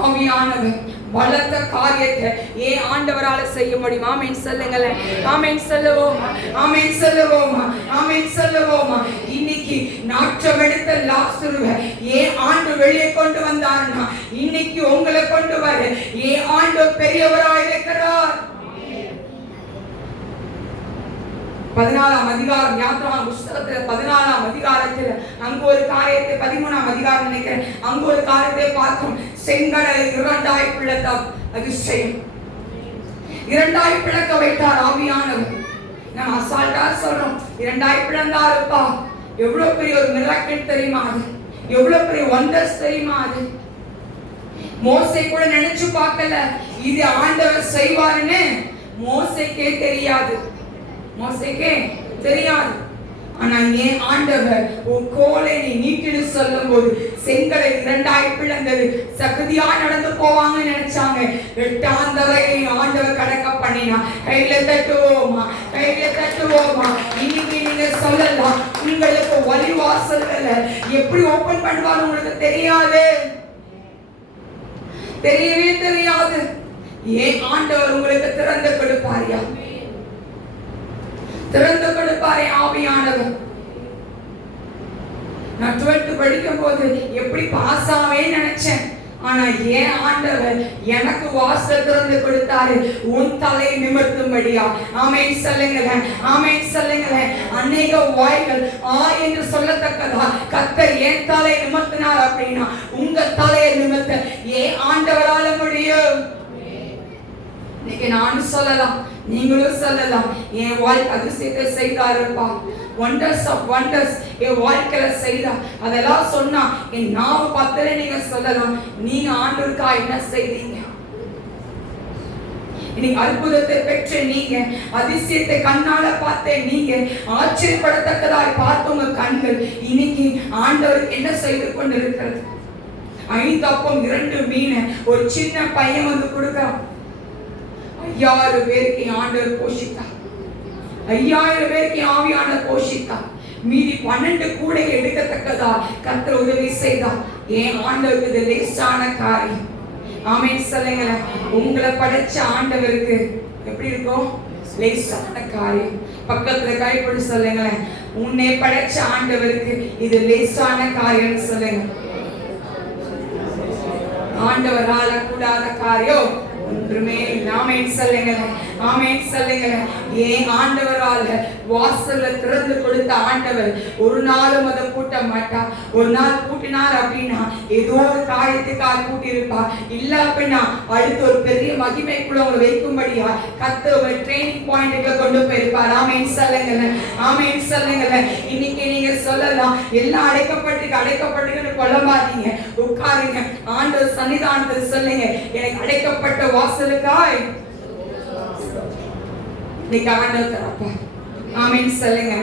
ஆவியானவர் பலத்த காரியத்தை ஏன் ஆண்டவரால செய்ய முடியும். ஆமென் சொல்லுங்களேன், ஆமென் சொல்லுவோமா, ஆமென் சொல்லுவோமா, ஆமென் சொல்லுவோமா. இன்னைக்கு நாற்றம் எடுத்த லாசருவை ஏன் ஆண்டு வெளியே கொண்டு வந்தாருன்னா இன்னைக்கு உங்களை கொண்டு வர ஏன் ஆண்டு பெரியவராய் இருக்கிறார். 14ஆம் அதிகாரம் யாத்ராகம புத்தகத்துல 14ஆம் அதிகாரத்துல அங்க ஒரு காரியத்தை 13ஆம் அதிகாரம் நினைக்கிறேன், அங்க ஒரு காரியத்தை பார்த்தோம். செங்கடலை 2ஆய் பிளக்க அதிசயம், 2ஆய் பிளக்க வைத்தார் ஆவியானவர். நம்ம அசால்ட்டா சொல்றோம் 2ஆய் பிளந்தாருப்பா. எவ்வளவு பெரிய ஒரு மிராக்கிள் தெரியுமா அது, எவ்வளவு பெரிய வண்டர்ஸ் தெரியுமா அது. மோசே கூட நினைச்சு பார்க்கல இது ஆண்டவர் செய்வாருன்னு. மோசேக்கே தெரியாது, மோசேக்கே தெரியாது. ஆனா ஏன் ஆண்டவர் உன் கோலை நீ நீட்டிடு சொல்லும் போது செங்கடை 2ஆய் பிளந்தது. சகதியா நடந்து போவாங்கன்னு நினைச்சாங்க, 8ஆம் தரையை ஆண்டவர் கடக்க பண்ணினா. கையில தட்டுவோமா, கையில தட்டுவோமா. இன்னைக்கு நீங்க சொல்லலாம் உங்களுக்கு வழிவாசல்களை எப்படி ஓபன் பண்ணுவாங்க உங்களுக்கு தெரியாது, தெரியவே தெரியாது. ஏன் ஆண்டவர் உங்களுக்கு திறந்து கொடுப்பாரியா, திறந்து கொடுப்பாரே ஆவியானவர். நான் 12th படிக்கும் போது எப்படி பாஸ் ஆவே நினைச்சேன். ஆனா ஏன் ஆண்டவர் எனக்கு வாசல் திறந்து கொடுத்தாரு உன் தலை நிமிர்த்தும்படியா. ஆமென் சொல்லுங்களேன், ஆமென் சொல்லுங்களேன். அநேக வாய்கள் என்று சொல்லத்தக்கதா கர்த்தர் ஏன் தலை நிமிர்த்தினார் அப்படின்னா உங்க தலையை நிமிர்த்த ஏன் ஆண்டவரால முடியும். இன்னைக்கு நானும் சொல்லலாம், நீங்களும் சொல்லலாம், என் வாழ்க்கை அதிசயத்தை செய்தாருப்பா, wonders of wonders என் வாழ்க்கையில செய்தா. அதெல்லாம் சொன்னா என் நாவு பத்தல நீங்க சொல்லலாம், நீங்க ஆண்டவருக்கா என்ன செய்தீங்க. இன்னைக்கு அற்புதத்தை பெற்ற நீங்க, அதிசயத்தை கண்ணால பார்த்த நீங்க, ஆச்சரியப்படத்தக்கதாய் பார்த்த உங்க கண்கள் இன்னைக்கு ஆண்டவருக்கு என்ன செய்து கொண்டு இருக்கிறது. 5 அப்பம் 2 மீன் ஒரு சின்ன பையன் வந்து கொடுக்கிறான். 5000 பேருக்கு ஆண்டவர் போஷித்தார். 5000 பேருக்கு ஆவியானவர் போஷித்தார். மீதி 12 கூட எடுக்கத்தக்கதா கர்த்தர் உதவி செய்தார். ஏன் ஆண்டவருக்கு இது லேசான காரியம். ஆமென் சொல்லுங்களேன். உங்களை படைச்ச ஆண்டவருக்கு எப்படி இருக்கும், லேசான காரியம். பக்கத்துல கைப்படி சொல்லுங்களேன், உன்னை படைச்ச ஆண்டவருக்கு இது லேசான காரியம் சொல்லுங்க. ஆண்டவரால கூடாத காரியம் ஒன்றுமே இல்லை. ஆமென் சொல்லுங்களேன், ஆமென் சொல்லுங்களேன். ஏன் ஆண்டவரால வாசல்ல திறந்து கொடுத்த ஆண்டவர் ஒரு நாளும் அதை பூட்ட மாட்டார். ஒரு நாள் பூட்டினார் அப்படின்னா ஏதோ ஒரு காரியத்துக்காக பூட்டியிருப்பார். இல்ல அப்படின்னா அடுத்து ஒரு பெரிய மகிமைக்குள்ள உங்களை வைக்கும்படியா கர்த்தர் ஒரு ட்ரைனிங் பாயிண்ட்க்கு கொண்டு போயிருப்பார். ஆமென் சொல்லுங்களேன், ஆமென் சொல்லுங்களேன். இன்னைக்கு நீங்க சொல்லலாம், எல்லாம் அடைக்கப்பட்டு கொள்ளமாதீங்க, உட்காருங்க. ஆண்டவர் சன்னிதானத்தில் சொல்லுங்க, எனக்கு அடைக்கப்பட்ட வாசலுக்காய் இன்னைக்கு ஆண்டவர் தரப்பா. ஆமென் சொல்லுங்க.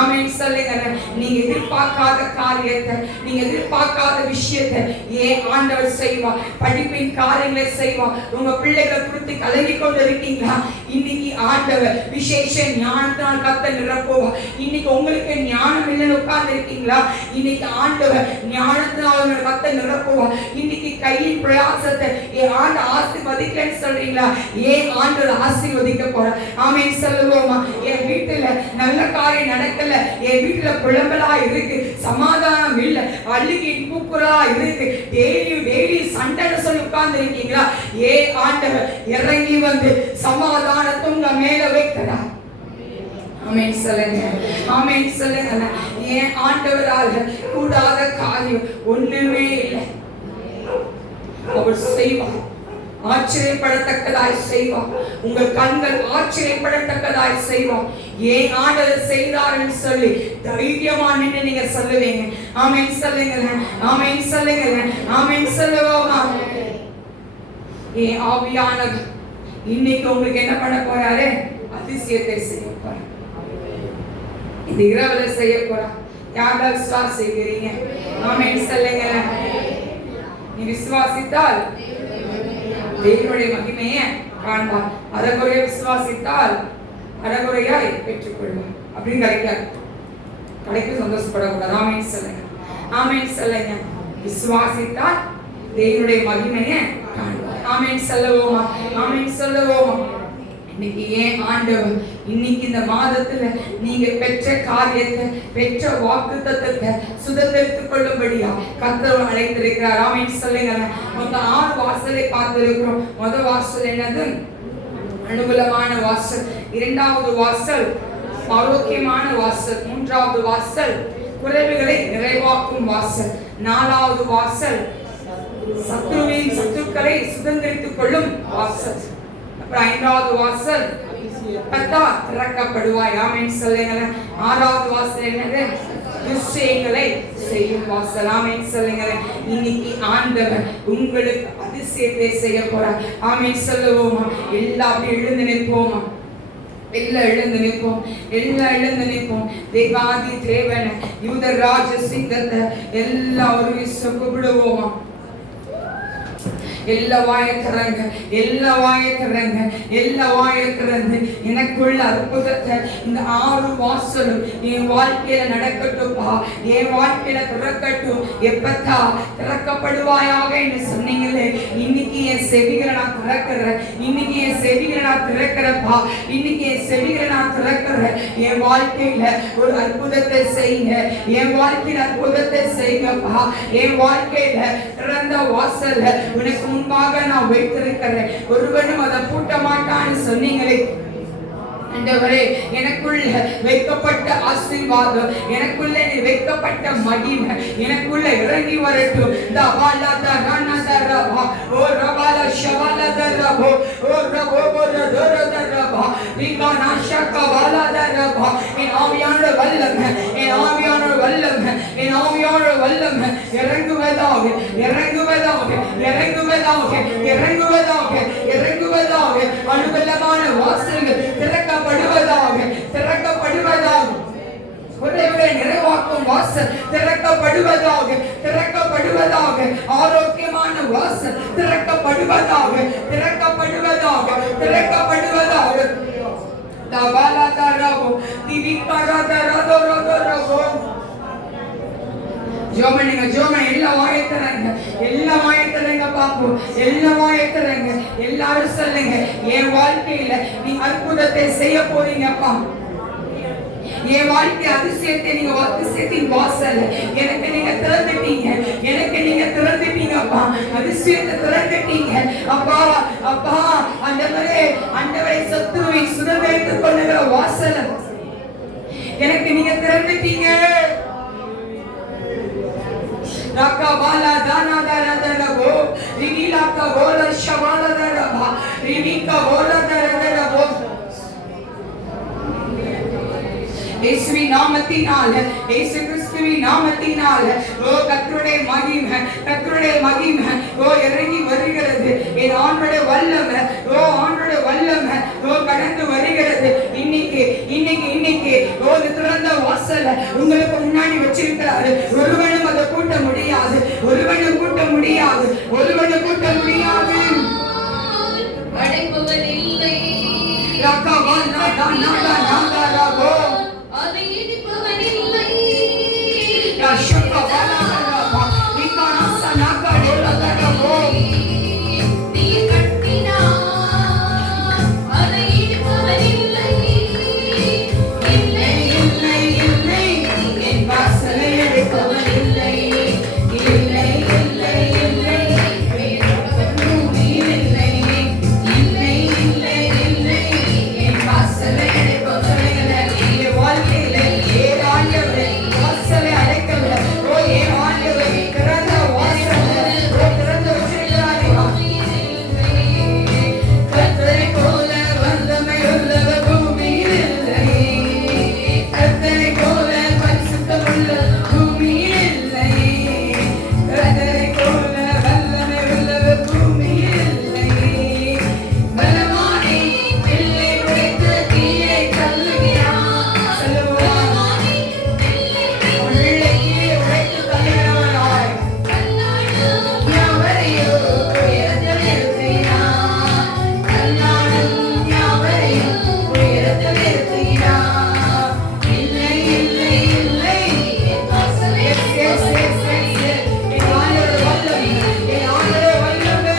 ஆமென் சொல்லுங்க. நீங்க எதிர்பார்க்காத காரியத்தை, நீங்க எதிர்பார்க்காத விஷயத்தை ஏன் ஆண்டவர் செய்வார். படிப்பின் காரியங்களை செய்வார். உங்க பிள்ளைகளை குறித்து கலங்கி கொண்டு இருக்கீங்களா? இன்னைக்கு ஆண்டவர் விசேஷ ஞானத்தினால் கர்த்தர் நிரப்புவார். இன்னைக்கு உங்களுக்கு ஞானம் இல்லைன்னு உட்கார்ந்து இருக்கீங்களா? இன்னைக்கு ஆண்டவர் ஞானத்தினால் கர்த்தர் நிரப்புவார். இன்னைக்கு கையின் பிரயாசத்தை ஏன் ஆண்டு ஆசீர்வதிக்கலன்னு சொல்றீங்களா? ஏன் ஆண்டவர் ஆசீர்வதிக்க போறார். ஆமென் சொல்லுவோமா? என் வீட்டுல நல்ல காரியம் நடக்கல, என் வீட்டுல புலம்பலா இருக்கு, சமாதானம் இல்ல, அழுகி கூக்குறா இருக்கு, டெய்லி சண்டைன்னு சொல்லி உட்கார்ந்து இருக்கீங்களா? ஏ ஆண்டவர் இறங்கி வந்து சமாதானத்தை உங்க மேல வைக்கிறார். ஆமென் சொல்லுங்க. ஆமென் சொல்லுங்க. ஏன் ஆண்டவரால் கூடாத காரியம் ஒண்ணுமே இல்லை. அவர் செய்வார். ஆச்சரியப்படத்தக்கதாய் செய்வார். உங்கள் கண்கள் ஆச்சரியப்படத்தக்கதாய் செய்வார். ஏன் ஆண்டவர் செய்தார்னு சொல்லி தைரியமா நின்று நீங்க சொல்லுவீங்க. ஆமென் சொல்லுங்க. ஆமென் சொல்லுங்க. ஆமென் சொல்லுவோமா? ஏன் ஆவியானவர் இன்னைக்கு உங்களுக்கு என்ன பண்ண போறாரு? அதிசயத்தை செய்ய போறார். இந்த இரவுல செய்ய போறார். யாரெல்லாம் விசுவாசிக்கிறீங்க? ஆமென் சொல்லுங்க. நீ விசுவாசித்தால் தேவனுடைய மகிமையை காண்பார். அறகுறைய விசுவாசித்தால் அறகுறையாய் பெற்றுக்கொள்வார். அப்படின்னு கிடைக்க சந்தோஷப்படக்கூடாது. ஆமென் சொல்லுங்க. ஆமென் சொல்லுங்க. விசுவாசித்தால் தேவனுடைய மகிமையை காண்பார். ஆமென் சொல்லுவோமா? ஆமென் சொல்லுவோமா? இன்னைக்கு ஏன் ஆண்டவர் இன்னைக்கு இந்த மாதத்துல நீங்க பெற்ற காரியத்தை, பெற்ற வாக்குத்தத்தத்தை சுதந்திரித்துக் கொள்ளும்படியா கர்த்தர் அழைத்திருக்கிறார். ஆமென் சொல்லுங்க. மொத்தம் 6 வாசலை பார்த்திருக்கிறோம். முதல் வாசல் என்னது? அனுகூலமான வாசல். இரண்டாவது வாசல் ஆரோக்கியமான வாசல். மூன்றாவது வாசல் குறைவுகளை நிறைவாக்கும் வாசல். நாலாவது வாசல் சத்துருக்களை சுதந்திரித்துக் கொள்ளும் வாசல். அப்புறம் 5வது வாசல் கர்த்தா திறக்கப்படுவாய். ஆமென் சொல்லுங்க. 6வது வாசல் என்னது? அதிசயங்களை செய்யும் வாசல். ஆமென் சொல்லுங்க. இன்னைக்கு ஆண்டவர் உங்களுக்கு அதிசயத்தை செய்ய போறார். ஆமென் சொல்லுவோமா? எல்லாம் எழுந்து நிற்போமா? எல்லாம் எழுந்து நிற்போம். எல்லாம் எழுந்து நிற்போம். தேவாதி தேவன் யூதராஜ சிங்கத்தை எல்லாரும் கூப்பிடுவோமா? எல்லா வாயக்கிறங்க, எல்லா வாயக்கிறங்க, எல்லா வாயக்கிறங்க. எனக்குள்ள அற்புதத்தை இந்த 6 வாசலும் என் வாழ்க்கையில நடக்கட்டும்பா. என் வாழ்க்கையில திறக்கட்டும். எப்பத்தா திறக்கப்படுவாயாக என்று சொன்னீங்களே, இன்னைக்கு என் செவிகளை நான் திறக்கிறேன். இன்னைக்கு என் செவிகளை நான் திறக்கிறப்பா. இன்னைக்கு என் செவிகளை நான் திறக்கிறேன். என் வாழ்க்கையில ஒரு அற்புதத்தை செய்யுங்க. என் வாழ்க்கையில அற்புதத்தை செய்யுங்கப்பா. என் வாழ்க்கையில திறந்த வாசல்ல உனக்கு முன்பாக நான் வைத்திருக்கிறேன். ஒருவனும் அதை பூட்ட மாட்டான்னு சொன்னீங்களே ஆண்டவரே, எனக்குள்ள வைக்கப்பட்ட ஆசீர்வாதம், எனக்குள்ள வைக்கப்பட்ட மகிமை எனக்குள்ள இறங்கி வரட்டும். என் ஆவியான வல்லமை, என் ஆவியான வல்லமை, என் ஆவியான வல்லமை இறங்குவதாக, இறங்குவதாக, இறங்குவதாக, இறங்குவதாக, இறங்குவதாக. அனுபலமான வாசல்கள் திறக்கப்படுவதாக, திறக்கப்படுவதாக. குறைவுகளை நிறைவாக்கும் வாசல் திறக்கப்படுவதாக, திறக்கப்படுவதாக. ஆரோக்கியமான வாசல் திறக்கப்படுவதாக, திறக்கப்படுவதாக, திறக்கப்படுவதாக. தவாலதரவோ திவிகரதரதரதரவோ. ஜோமனிங்க ஜோம எல்லாம் வாயத்தறங்க, எல்லாம் வாயத்தறங்க பாப்போம், எல்லாம் வாயத்தறங்க. எல்லாரும் சொல்லுங்க, என் வாழ்க்கையில நீ அற்புதத்தை செய்ய போறீங்கப்பா. என் வாழ்க்கை அதிசயத்தை நீங்க அதிசயத்தின் வாசல் எனக்கு நீங்க திறந்துட்டீங்க, எனக்கு நீங்க திறந்துட்டீங்கப்பா. அதிசயத்தை திறந்துட்டீங்க அப்பா. அப்பா ஆண்டவரே, ஆண்டவரை சத்துருவை சுதந்திரித்துக் கொள்ளுகிற வாசல் எனக்கு நீங்க திறந்துட்டீங்க. ராக்கா பாலா தானா தானா தரவோ ரிவிலாக்கா போல ஷவால தரவா ரிவிகா போல தரவோ. இயேசுவின் நாமத்தினால, இயேசு கிறிஸ்துவின் நாமத்தினால ஓ கர்த்தருடைய மகிமை, கர்த்தருடைய மகிமை ஓ இறங்கி வருகிறது. என் ஆண்டோட வல்லமை, ஓ ஆண்டோட வல்லமை ஓ கடந்து வருகிறது. இன்னைக்கு இன்னைக்கு இன்னைக்கு ஓ திறந்த வாசல உங்களுக்கு முன்னாடி வச்சிருக்கிறாரு. ஒருவனும் அதை கூட்ட முடியாது, ஒருவனும் கூட்ட முடியாது, ஒருவனும் கூட்ட முடியாது. அடைப்பவர் இல்லை, அதை இடிப்பவர் இல்லை. நீர் கட்டினார், அதை இடிப்பவர் இல்லை. இல்லை இல்லை இல்லை என் வாசலை அடைப்பவர் இல்லை. இல்லை இல்லை இல்லை நீர் இல்லை. இல்லை இல்லை இல்லை என் வாசலை அடைப்பவர் இல்லை. என் வாழ்க்கையில ஏன் ஆண்டவரே வாசலை அடைக்கவில்லை. ஓ ஏன் ஆண்டவரே திறந்த வாசலை ஓ திறந்து வச்சிருக்கிறாரே. கர்த்தரை போல வல்லமை உள்ளவர் பூமியில் இல்லை. கர்த்தரை போல பரிசுத்தமுள்ள பூமியில் இல்லை. கர்த்தரை போல வல்லமை உள்ளவர் பூமியில் இல்லை. பலமானே பிள்ளை உடைத்து தீயை தள்ளுகிறான். சொல்லுவான் பிள்ளைக்கு உடைத்து தள்ளுகிறவனாய் யாவரையோ உயரத்தில் நிறுத்தினான். கல்லாடும் யாவரையும் உயரத்தில் நிறுத்தினான். இல்லை இல்லை இல்லை என் வாசலை என் ஆண்டவர் வல்லமை, என் ஆண்டவர் வல்லமை.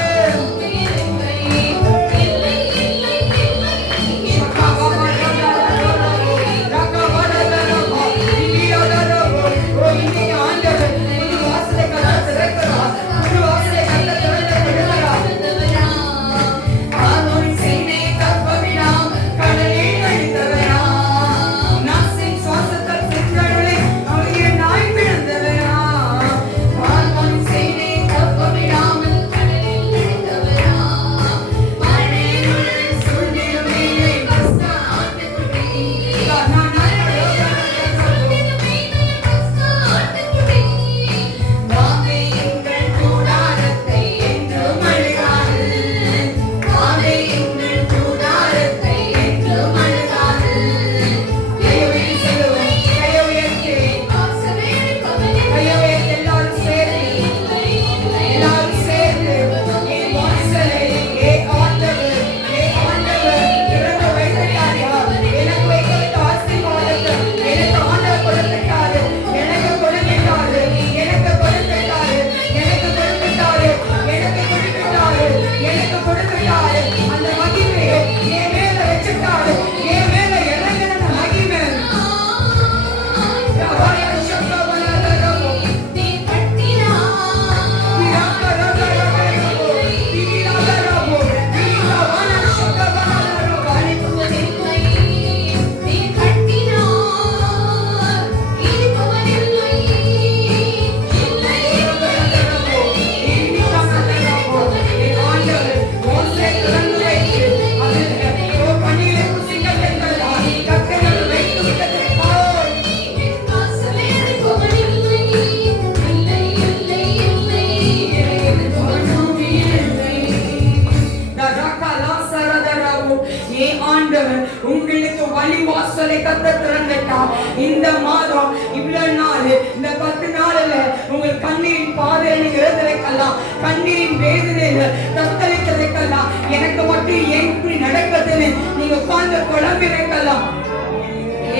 உங்களுக்கு வழிவாசலை கர்த்தர் திறந்துட்டார். இந்த மாதம் இவ்வளவு நாள், இந்த 10 நாள்ல உங்கள் கண்ணீரின் பாதையில நீங்க இறந்திருக்கலாம், கண்ணீரின் வேதனையில தத்தளித்திருக்கலாம். எனக்கு மட்டும் ஏன் இப்படி நடக்குதுன்னு நீங்க உட்கார்ந்து குழம்பிருக்கலாம்.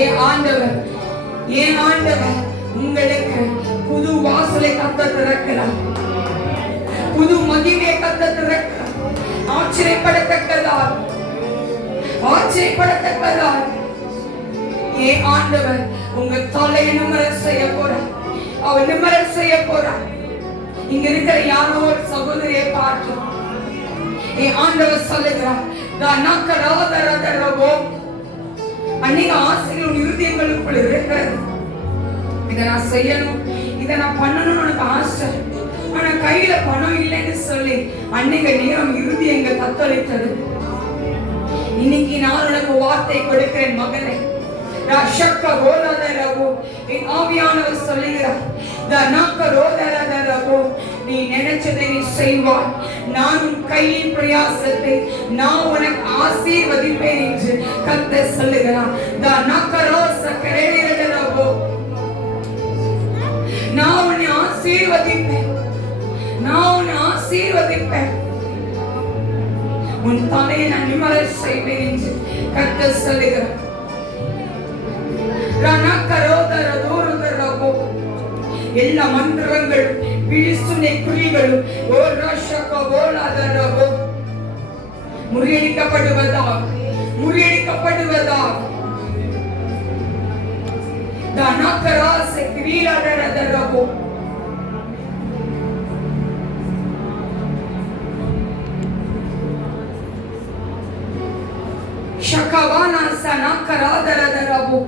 ஏன் ஆண்டவர், ஏன் ஆண்டவர் உங்களுக்கு புது வாசலை கர்த்தர் திறக்கிறார், புது மகிமையை கர்த்தர் திறக்கிறார். ஆச்சரியப்படத்தக்கதால் ஆச்சரியப்படத்தக்கதால் ஏன் ஆண்டவர் உங்க தலையை நிமிர செய்ய போறார், அவர் நிமிர செய்ய போறார். இங்க இருக்கிற யாரோ ஒரு சகோதரியை பார்த்து ஏன் ஆண்டவர் சொல்லுகிறார், அநேக ஆசைகள் உன் இருதயங்களுக்குள் இருக்கிறது. இதை நான் செய்யணும், இதை நான் பண்ணணும்னு உனக்கு ஆசை, ஆனா கையில பணம் இல்லைன்னு சொல்லி அன்னைக்கு நேரம் இருதயங்கள் தத்தளித்தது. இன்னைக்கு நான் உனக்கு வார்த்தை கொடுக்கிறேன் மகனே, ரஷக்க ரோதரவோ என் ஆவியானவர் சொல்லுகிறார் தனக்க ரோதரவோ நீ நினைச்சதை நீ செய்வாய். நான் உன் கையின் பிரயாசத்தை நான் உனக்கு ஆசீர்வதிப்பேன் என்று கர்த்தர் சொல்லுகிறார். தனக்க ரோச கரேரவோ நான் உன்னை ஆசீர்வதிப்பேன். நான் உன்னை ஆசீர்வதிப்பேன். உன் தலையை நான் நிம்மலச் செய்வேன் என்று கர்த்தர் சொல்லுகிறார். எல்லா மந்திரங்களும் பிழிசுனை குறிகளும் முறியடிக்கப்படுவதாக முறியடிக்கப்படுவதாக. தனக்கராசை கிரீரடரதரபோ ஷகவானா சனக்கராதரதரபோ.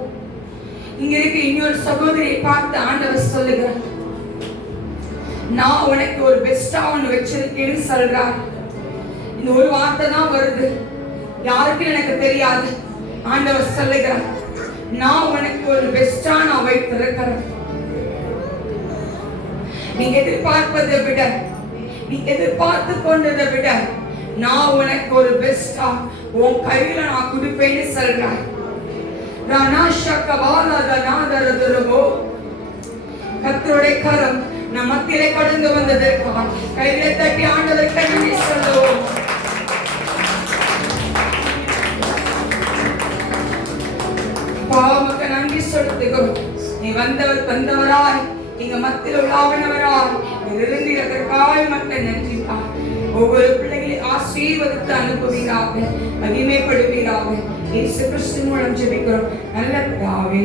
இங்க இருக்க இன்னொரு சகோதரியை பார்த்து ஆண்டவர் சொல்லுகிறார், நான் உனக்கு ஒரு பெஸ்டா ஒன்று வச்சிருக்கேன்னு சொல்றார். இந்த ஒரு வார்த்தை தான் வருது, யாருக்கும் எனக்கு தெரியாது. ஆண்டவர் சொல்லுகிறார், நான் உனக்கு ஒரு பெஸ்டா நான் வைத்திருக்கிறேன். நீங்க எதிர்பார்ப்பதை விட, நீ எதிர்பார்த்து கொண்டதை விட நான் உனக்கு ஒரு பெஸ்டா உன் கையில நான் கொடுப்பேன்னு சொல்றேன். கர்த்தருடைய கரம் நம் மத்தியிலே கடந்து வந்ததற்காக கையிலே தட்டி ஆண்டவருக்கு நன்றி சொல்லுவோம். பாவமக்கு நன்றி செலுத்துகிறோம். நீ வந்தவராய் எங்க மத்தியில் உலாவினவராய் இருந்ததற்காக மக்கள் நன்றிப்பா. ஒவ்வொரு பிள்ளைகளை ஆசீர்வதித்து அனுப்புவீராக, மகிமைப்படுவீராக. இயேசு கிறிஸ்துவின் மூலம் ஜெபிக்கிறோம் நல்ல பிதாவே.